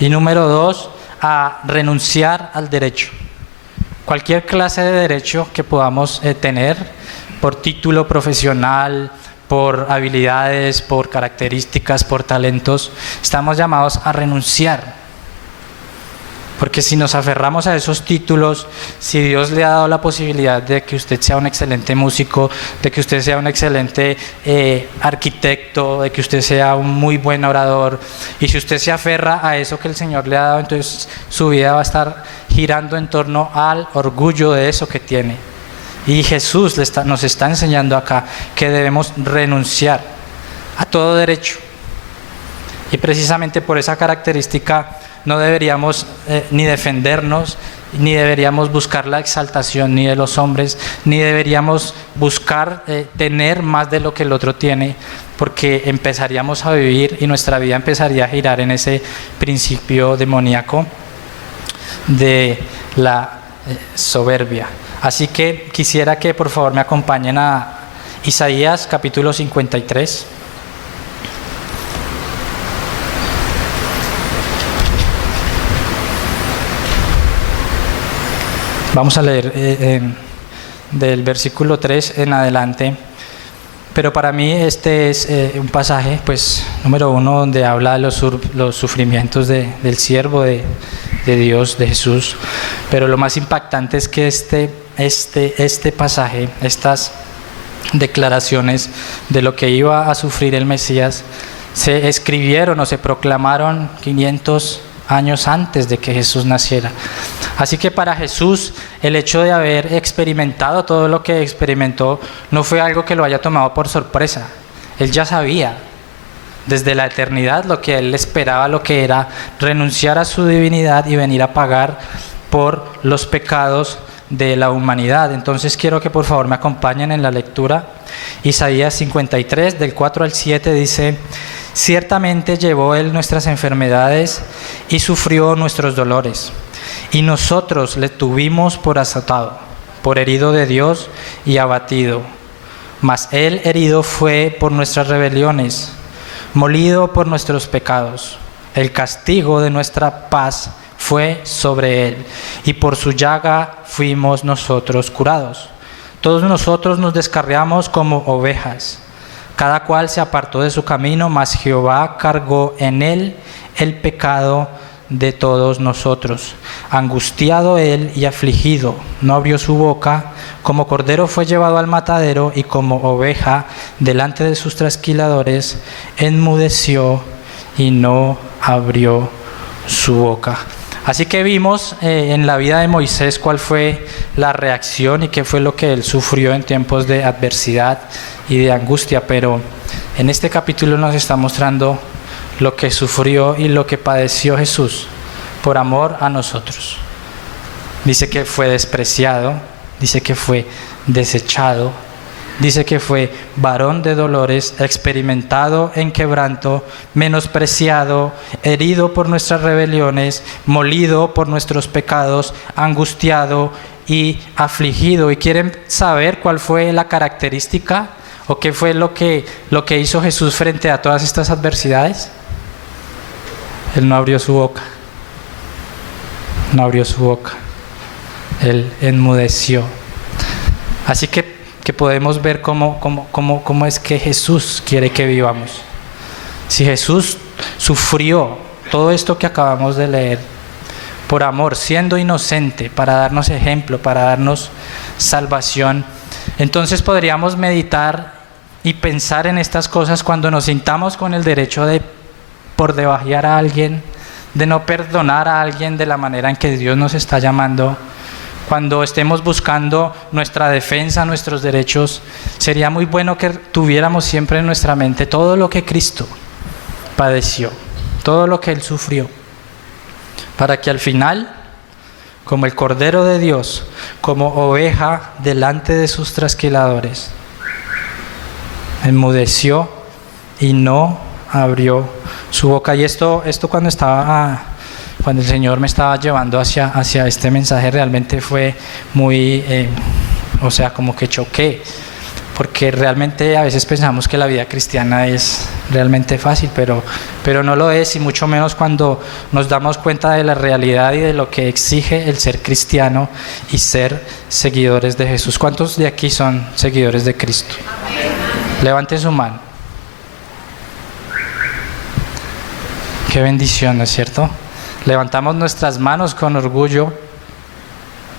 Y número 2, a renunciar al derecho. Cualquier clase de derecho que podamos tener, por título profesional, por habilidades, por características, por talentos, estamos llamados a renunciar. Porque si nos aferramos a esos títulos, si Dios le ha dado la posibilidad de que usted sea un excelente músico, de que usted sea un excelente arquitecto, de que usted sea un muy buen orador, y si usted se aferra a eso que el Señor le ha dado, entonces su vida va a estar girando en torno al orgullo de eso que tiene. Y Jesús nos está enseñando acá que debemos renunciar a todo derecho. Y precisamente por esa característica no deberíamos ni defendernos, ni deberíamos buscar la exaltación ni de los hombres, ni deberíamos buscar tener más de lo que el otro tiene, porque empezaríamos a vivir y nuestra vida empezaría a girar en ese principio demoníaco de la soberbia. Así que quisiera que por favor me acompañen a Isaías capítulo 53. Vamos a leer del versículo 3 en adelante, pero para mí este es un pasaje, pues, número 1, donde habla de los sufrimientos del siervo de Dios, de Jesús, pero lo más impactante es que este pasaje, estas declaraciones de lo que iba a sufrir el Mesías, se escribieron o se proclamaron 500 años antes de que Jesús naciera. Así que para Jesús el hecho de haber experimentado todo lo que experimentó no fue algo que lo haya tomado por sorpresa. Él ya sabía desde la eternidad lo que Él esperaba, lo que era renunciar a su divinidad y venir a pagar por los pecados de la humanidad. Entonces quiero que por favor me acompañen en la lectura. Isaías 53 del 4 al 7 dice: ciertamente llevó Él nuestras enfermedades y sufrió nuestros dolores, y nosotros le tuvimos por azotado, por herido de Dios y abatido. Mas Él herido fue por nuestras rebeliones, molido por nuestros pecados. El castigo de nuestra paz fue sobre Él, y por su llaga fuimos nosotros curados. Todos nosotros nos descarriamos como ovejas, cada cual se apartó de su camino, mas Jehová cargó en Él el pecado de todos nosotros. Angustiado Él y afligido, no abrió su boca. Como cordero fue llevado al matadero, y como oveja delante de sus trasquiladores, enmudeció y no abrió su boca. Así que vimos en la vida de Moisés cuál fue la reacción y qué fue lo que él sufrió en tiempos de adversidad y de angustia, pero en este capítulo nos está mostrando lo que sufrió y lo que padeció Jesús por amor a nosotros. Dice que fue despreciado, dice que fue desechado, dice que fue varón de dolores, experimentado en quebranto, menospreciado, herido por nuestras rebeliones, molido por nuestros pecados, angustiado y afligido. ¿Y quieren saber cuál fue la característica o qué fue lo que hizo Jesús frente a todas estas adversidades? Él no abrió su boca. No abrió su boca. Él enmudeció. Así que podemos ver cómo es que Jesús quiere que vivamos. Si Jesús sufrió todo esto que acabamos de leer por amor, siendo inocente, para darnos ejemplo, para darnos salvación, entonces podríamos meditar y pensar en estas cosas cuando nos sintamos con el derecho de por debajear a alguien, de no perdonar a alguien de la manera en que Dios nos está llamando. Cuando estemos buscando nuestra defensa, nuestros derechos, sería muy bueno que tuviéramos siempre en nuestra mente todo lo que Cristo padeció, todo lo que Él sufrió, para que al final, como el Cordero de Dios, como oveja delante de sus trasquiladores, enmudeció y no abrió su boca. Y esto cuando el Señor me estaba llevando hacia este mensaje, realmente fue muy, como que choqué, porque realmente a veces pensamos que la vida cristiana es realmente fácil, pero no lo es, y mucho menos cuando nos damos cuenta de la realidad y de lo que exige el ser cristiano y ser seguidores de Jesús. ¿Cuántos de aquí son seguidores de Cristo? Amén. Levanten su mano. Qué bendición, ¿no es cierto? Levantamos nuestras manos con orgullo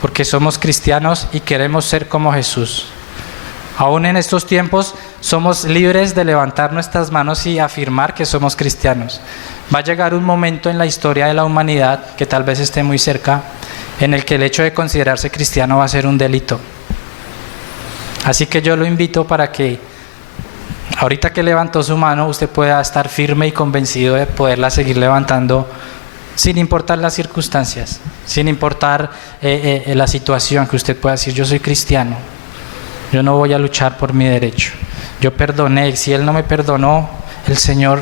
porque somos cristianos y queremos ser como Jesús. Aún en estos tiempos somos libres de levantar nuestras manos y afirmar que somos cristianos. Va a llegar un momento en la historia de la humanidad, que tal vez esté muy cerca, en el que el hecho de considerarse cristiano va a ser un delito. Así que yo lo invito para que ahorita que levantó su mano, usted pueda estar firme y convencido de poderla seguir levantando sin importar las circunstancias, sin importar la situación, que usted pueda decir: yo soy cristiano, yo no voy a luchar por mi derecho, yo perdoné, si Él no me perdonó, el Señor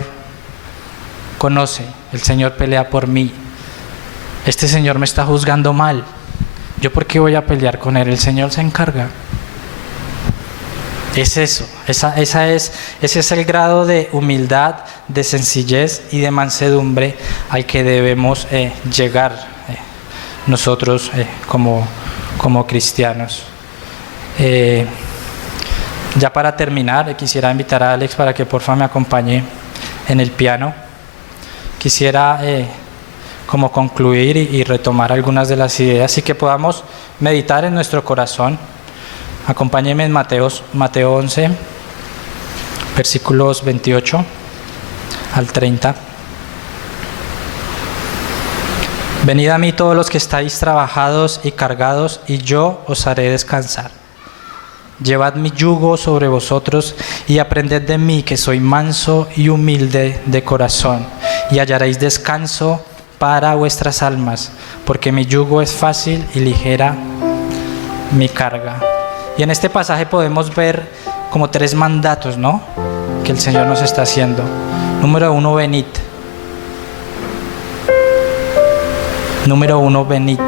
conoce, el Señor pelea por mí, este Señor me está juzgando mal, ¿yo por qué voy a pelear con Él? El Señor se encarga. Es eso, ese es el grado de humildad, de sencillez y de mansedumbre al que debemos llegar nosotros como cristianos. Ya para terminar, quisiera invitar a Alex para que por favor me acompañe en el piano. Quisiera como concluir y retomar algunas de las ideas y que podamos meditar en nuestro corazón. Acompáñenme en Mateo 11, versículos 28 al 30. Venid a mí todos los que estáis trabajados y cargados, y yo os haré descansar. Llevad mi yugo sobre vosotros y aprended de mí, que soy manso y humilde de corazón, y hallaréis descanso para vuestras almas, porque mi yugo es fácil y ligera mi carga. Y en este pasaje podemos ver como 3 mandatos, ¿no?, que el Señor nos está haciendo. Número 1, venid. Número 1, venid.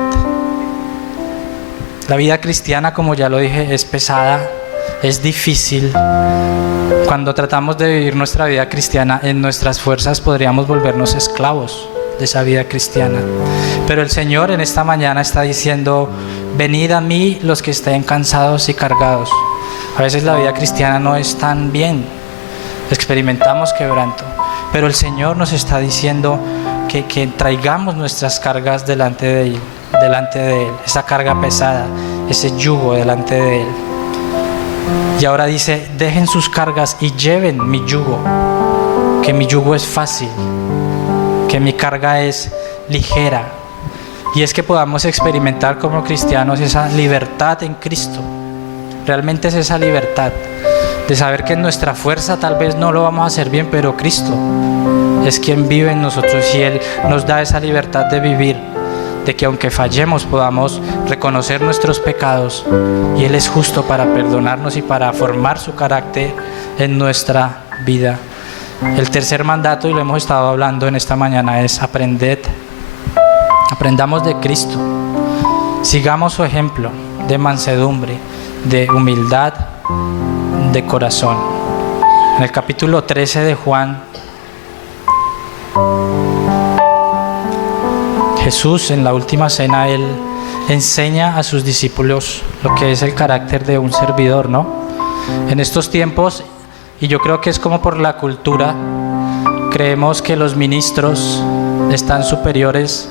La vida cristiana, como ya lo dije, es pesada, es difícil. Cuando tratamos de vivir nuestra vida cristiana en nuestras fuerzas, podríamos volvernos esclavos de esa vida cristiana. Pero el Señor en esta mañana está diciendo: venid a mí los que estén cansados y cargados. A veces la vida cristiana no es tan bien, experimentamos quebranto, pero el Señor nos está diciendo que traigamos nuestras cargas delante de Él, esa carga pesada, ese yugo delante de Él. Y ahora dice: dejen sus cargas y lleven mi yugo, que mi yugo es fácil, que mi carga es ligera. y es que podamos experimentar como cristianos esa libertad en Cristo. Realmente es esa libertad de saber que en nuestra fuerza tal vez no lo vamos a hacer bien, pero Cristo es quien vive en nosotros y Él nos da esa libertad de vivir, de que aunque fallemos podamos reconocer nuestros pecados y Él es justo para perdonarnos y para formar su carácter en nuestra vida. El tercer mandato, y lo hemos estado hablando en esta mañana, es aprendamos de Cristo, sigamos su ejemplo de mansedumbre, de humildad, de corazón. En el capítulo 13 de Juan, Jesús en la última cena, Él enseña a sus discípulos lo que es el carácter de un servidor, ¿no? En estos tiempos, y yo creo que es como por la cultura, creemos que los ministros están superiores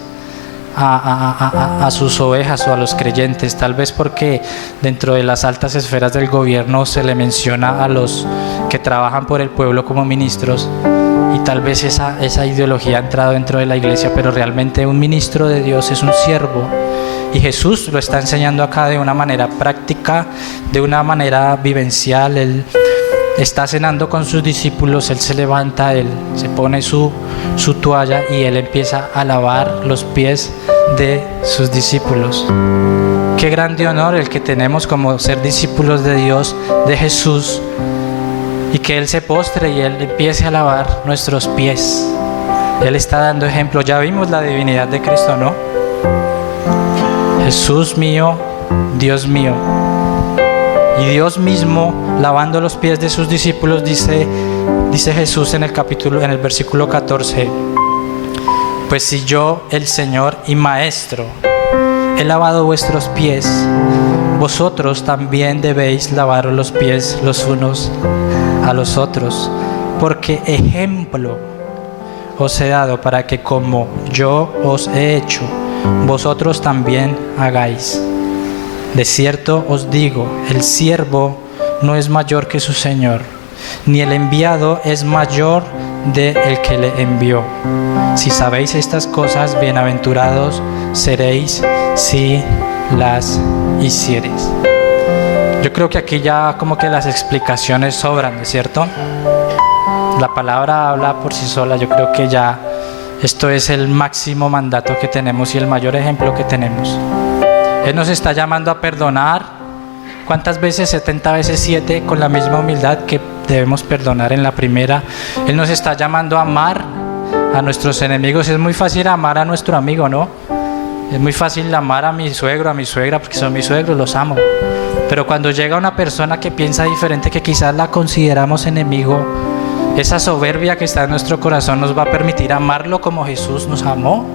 a sus ovejas o a los creyentes, tal vez porque dentro de las altas esferas del gobierno se le menciona a los que trabajan por el pueblo como ministros, y tal vez esa ideología ha entrado dentro de la iglesia, pero realmente un ministro de Dios es un siervo, y Jesús lo está enseñando acá de una manera práctica, de una manera vivencial. Él está cenando con sus discípulos, Él se levanta, Él se pone su toalla y Él empieza a lavar los pies de sus discípulos. Qué grande honor el que tenemos como ser discípulos de Dios, de Jesús, y que Él se postre y Él empiece a lavar nuestros pies. Él está dando ejemplo. Ya vimos la divinidad de Cristo, ¿no? Jesús mío, Dios mío. Y Dios mismo lavando los pies de sus discípulos, dice Jesús en el versículo 14: pues si yo, el Señor y Maestro, he lavado vuestros pies, vosotros también debéis lavaros los pies los unos a los otros, porque ejemplo os he dado para que como yo os he hecho, vosotros también hagáis. De cierto os digo, el siervo no es mayor que su Señor, ni el enviado es mayor de el que le envió. Si sabéis estas cosas, bienaventurados seréis si las hiciereis. Yo creo que aquí ya como que las explicaciones sobran, ¿no es cierto? La palabra habla por sí sola. Yo creo que ya esto es el máximo mandato que tenemos y el mayor ejemplo que tenemos. Él nos está llamando a perdonar. ¿Cuántas veces? 70 veces 7, con la misma humildad que debemos perdonar en la primera. Él nos está llamando a amar a nuestros enemigos. Es muy fácil amar a nuestro amigo, ¿no? Es muy fácil amar a mi suegro, a mi suegra, porque son mis suegros, los amo. Pero cuando llega una persona que piensa diferente, que quizás la consideramos enemigo, esa soberbia que está en nuestro corazón nos va a permitir amarlo como Jesús nos amó.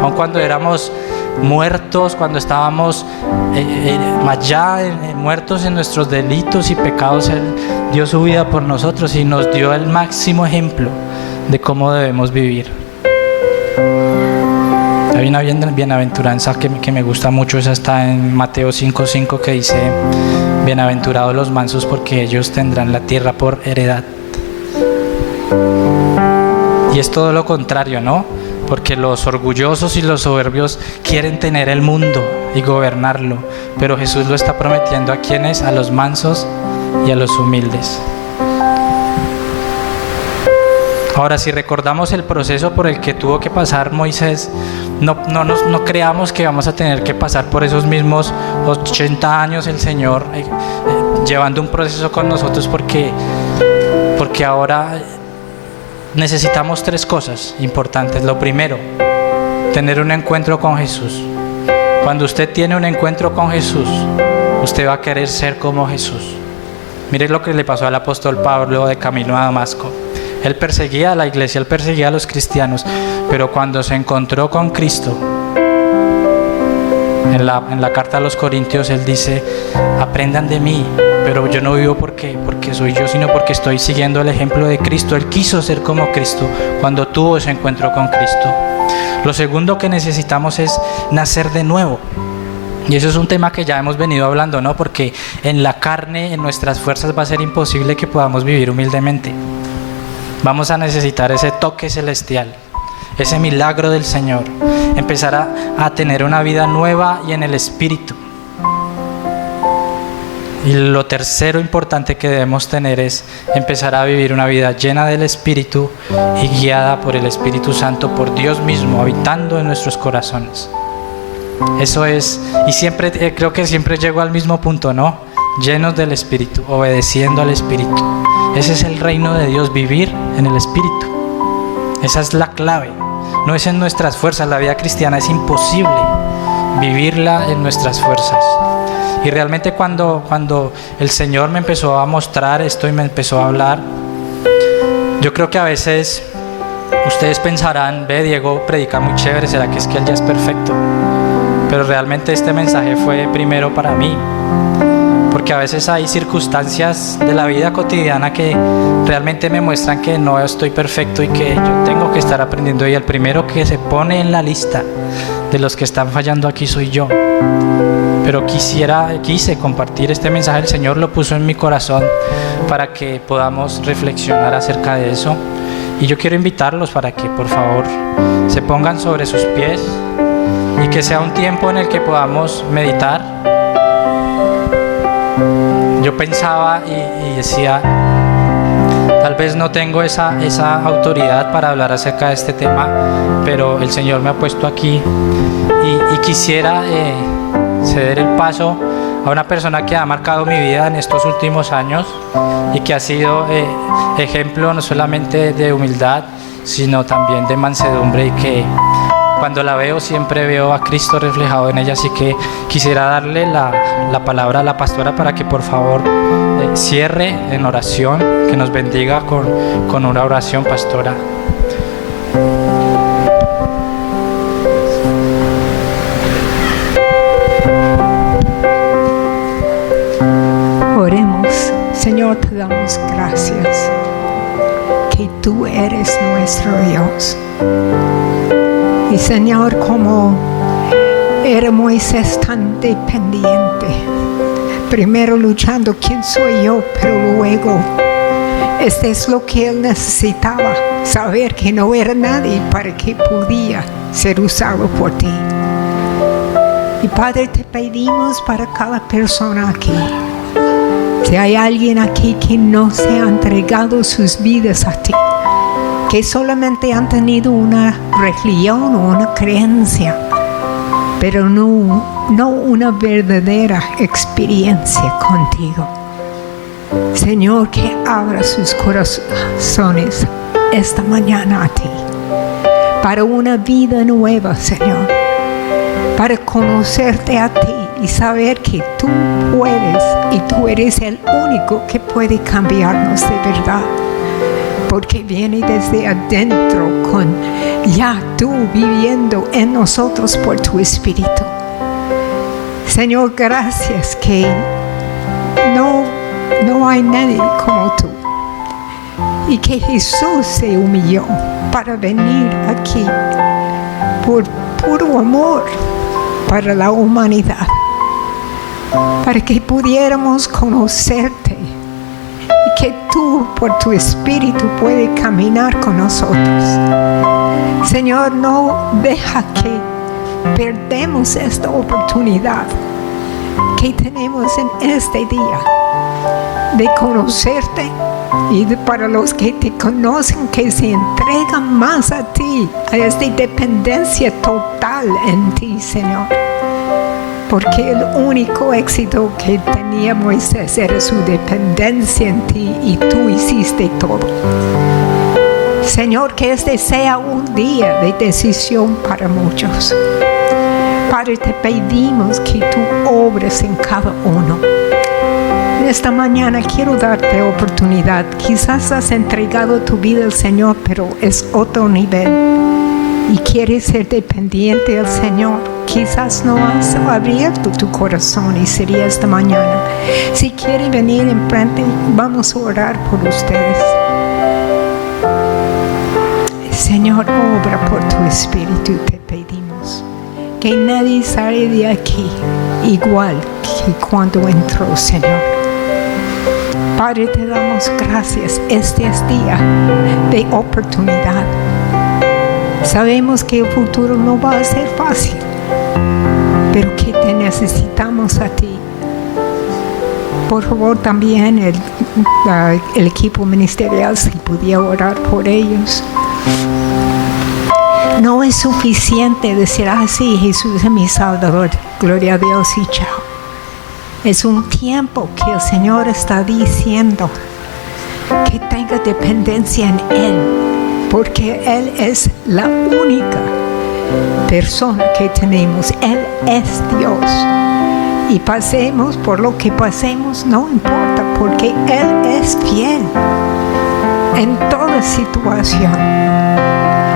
Aun cuando éramos muertos, cuando estábamos allá muertos en nuestros delitos y pecados, Él dio su vida por nosotros y nos dio el máximo ejemplo de cómo debemos vivir. Hay una bienaventuranza que me gusta mucho, esa está en Mateo 5:5, que dice: bienaventurados los mansos, porque ellos tendrán la tierra por heredad. Y es todo lo contrario, ¿no? Porque los orgullosos y los soberbios quieren tener el mundo y gobernarlo, pero Jesús lo está prometiendo a quienes, a los mansos y a los humildes. Ahora, si recordamos el proceso por el que tuvo que pasar Moisés, no creamos que vamos a tener que pasar por esos mismos 80 años el Señor llevando un proceso con nosotros, porque ahora necesitamos 3 cosas importantes. Lo primero, tener un encuentro con Jesús. Cuando usted tiene un encuentro con Jesús, usted va a querer ser como Jesús. Mire lo que le pasó al apóstol Pablo de camino a Damasco. Él perseguía a la iglesia, él perseguía a los cristianos, pero cuando se encontró con Cristo, en la carta a los Corintios, él dice: aprendan de mí, pero yo no vivo porque soy yo, sino porque estoy siguiendo el ejemplo de Cristo. Él quiso ser como Cristo cuando tuvo ese encuentro con Cristo. Lo segundo que necesitamos es nacer de nuevo. Y eso es un tema que ya hemos venido hablando, ¿no? Porque en la carne, en nuestras fuerzas, va a ser imposible que podamos vivir humildemente. Vamos a necesitar ese toque celestial, ese milagro del Señor, empezar a tener una vida nueva y en el Espíritu. Y lo tercero importante que debemos tener es empezar a vivir una vida llena del Espíritu y guiada por el Espíritu Santo, por Dios mismo, habitando en nuestros corazones. Eso es, y siempre, creo que siempre llego al mismo punto, ¿no? Llenos del Espíritu, obedeciendo al Espíritu. Ese es el reino de Dios, vivir en el Espíritu. Esa es la clave. No es en nuestras fuerzas, la vida cristiana es imposible vivirla en nuestras fuerzas. Y realmente cuando el Señor me empezó a mostrar esto y me empezó a hablar, yo creo que a veces ustedes pensarán, ve, Diego predica muy chévere, ¿será que es que él ya es perfecto? Pero realmente este mensaje fue primero para mí, porque a veces hay circunstancias de la vida cotidiana que realmente me muestran que no estoy perfecto y que yo tengo que estar aprendiendo, y el primero que se pone en la lista de los que están fallando aquí soy yo. Pero quise compartir este mensaje, el Señor lo puso en mi corazón para que podamos reflexionar acerca de eso. Y yo quiero invitarlos para que por favor se pongan sobre sus pies y que sea un tiempo en el que podamos meditar. Yo pensaba y decía, tal vez no tengo esa autoridad para hablar acerca de este tema, pero el Señor me ha puesto aquí y quisiera ceder el paso a una persona que ha marcado mi vida en estos últimos años y que ha sido ejemplo no solamente de humildad, sino también de mansedumbre, y que cuando la veo siempre veo a Cristo reflejado en ella. Así que quisiera darle la palabra a la pastora para que por favor cierre en oración, que nos bendiga con una oración, pastora. Oremos. Señor, te damos gracias que tú eres nuestro Dios. Y Señor, como era Moisés tan dependiente, primero luchando quién soy yo, pero luego este es lo que él necesitaba, saber que no era nadie para que podía ser usado por ti. Y Padre, te pedimos para cada persona aquí, si hay alguien aquí que no se ha entregado sus vidas a ti, que solamente han tenido una religión o una creencia, pero no una verdadera experiencia contigo. Señor, que abra sus corazones esta mañana a ti, para una vida nueva, Señor, para conocerte a ti y saber que tú puedes y tú eres el único que puede cambiarnos de verdad, porque viene desde adentro con ya tú viviendo en nosotros por tu Espíritu. Señor, gracias que no hay nadie como tú, y que Jesús se humilló para venir aquí por puro amor para la humanidad, para que pudiéramos conocerte y que tú por tu Espíritu puedes caminar con nosotros. Señor, no deja que perdemos esta oportunidad que tenemos en este día de conocerte, y para los que te conocen, que se entregan más a ti, a esta dependencia total en ti, Señor. Porque el único éxito que tenía Moisés era su dependencia en ti, y tú hiciste todo. Señor, que este sea un día de decisión para muchos. Padre, te pedimos que tú obres en cada uno. Esta mañana quiero darte oportunidad. Quizás has entregado tu vida al Señor, pero es otro nivel y quieres ser dependiente del Señor. Quizás no has abierto tu corazón, y sería esta mañana. Si quiere venir enfrente, vamos a orar por ustedes. Señor, obra por tu Espíritu, te pedimos. Que nadie salga de aquí igual que cuando entró, Señor. Padre, te damos gracias. Este es día de oportunidad. Sabemos que el futuro no va a ser fácil, pero que te necesitamos a ti. Por favor, también el equipo ministerial, si pudiera orar por ellos. No es suficiente decir, sí, Jesús es mi Salvador, gloria a Dios y chao. Es un tiempo que el Señor está diciendo que tenga dependencia en Él, porque Él es la única persona que tenemos. Él es Dios. Y pasemos por lo que pasemos, no importa, porque Él es fiel en toda situación.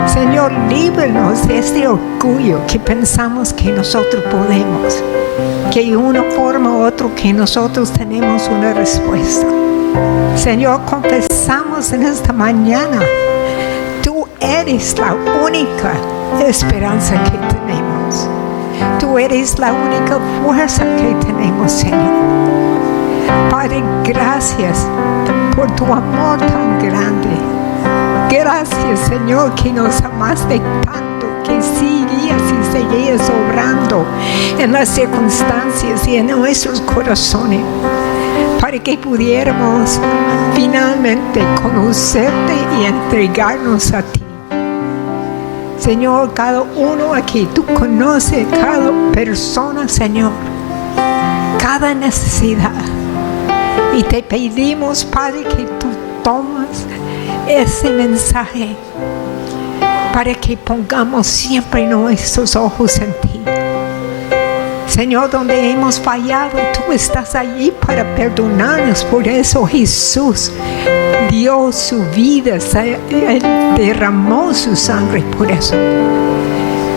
Señor, líbranos de este orgullo que pensamos que nosotros podemos, que de una forma u otra que nosotros tenemos una respuesta. Señor, confesamos en esta mañana, tú eres la única esperanza que tenemos. Tú eres la única fuerza que tenemos, Señor. Padre, gracias por tu amor tan grande. Gracias, Señor, que nos amaste tanto, que siguías y seguías obrando en las circunstancias y en nuestros corazones, para que pudiéramos finalmente conocerte y entregarnos a ti. Señor, cada uno aquí, tú conoces cada persona, Señor, cada necesidad. Y te pedimos, Padre, que tú tomas ese mensaje para que pongamos siempre nuestros ojos en ti. Señor, donde hemos fallado, tú estás allí para perdonarnos. Por eso Jesús dio su vida, Él derramó su sangre por eso.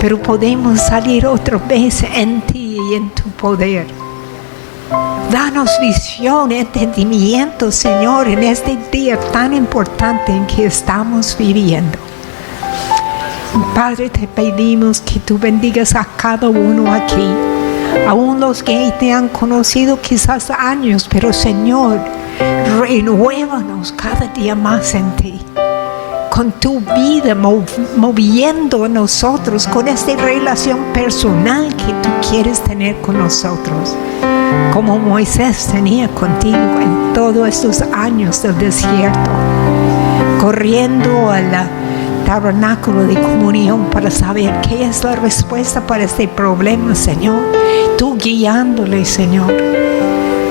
Pero podemos salir otra vez en ti y en tu poder. Danos visión, entendimiento, Señor, en este día tan importante en que estamos viviendo. Padre, te pedimos que tú bendigas a cada uno aquí, aún los que te han conocido quizás años, pero Señor, renuévanos cada día más en ti, con tu vida moviendo a nosotros, con esta relación personal que tú quieres tener con nosotros, como Moisés tenía contigo en todos estos años del desierto, corriendo al tabernáculo de comunión para saber qué es la respuesta para este problema, Señor. Tú guiándole, Señor.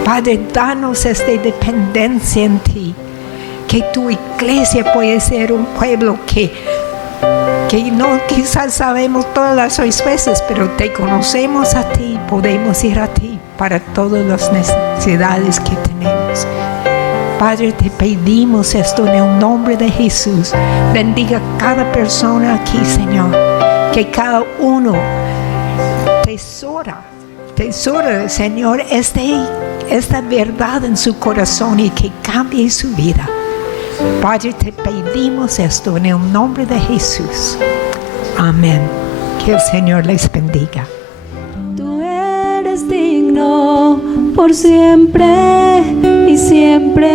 Padre, danos esta dependencia en ti, que tu iglesia puede ser un pueblo que no quizás sabemos todas las respuestas, pero te conocemos a ti, podemos ir a ti para todas las necesidades que tenemos. Padre, te pedimos esto en el nombre de Jesús. Bendiga a cada persona aquí, Señor, que cada uno tesora, Señor, esta verdad en su corazón y que cambie su vida. Padre, te pedimos esto en el nombre de Jesús. Amén. Que el Señor les bendiga. Tú eres digno por siempre y siempre.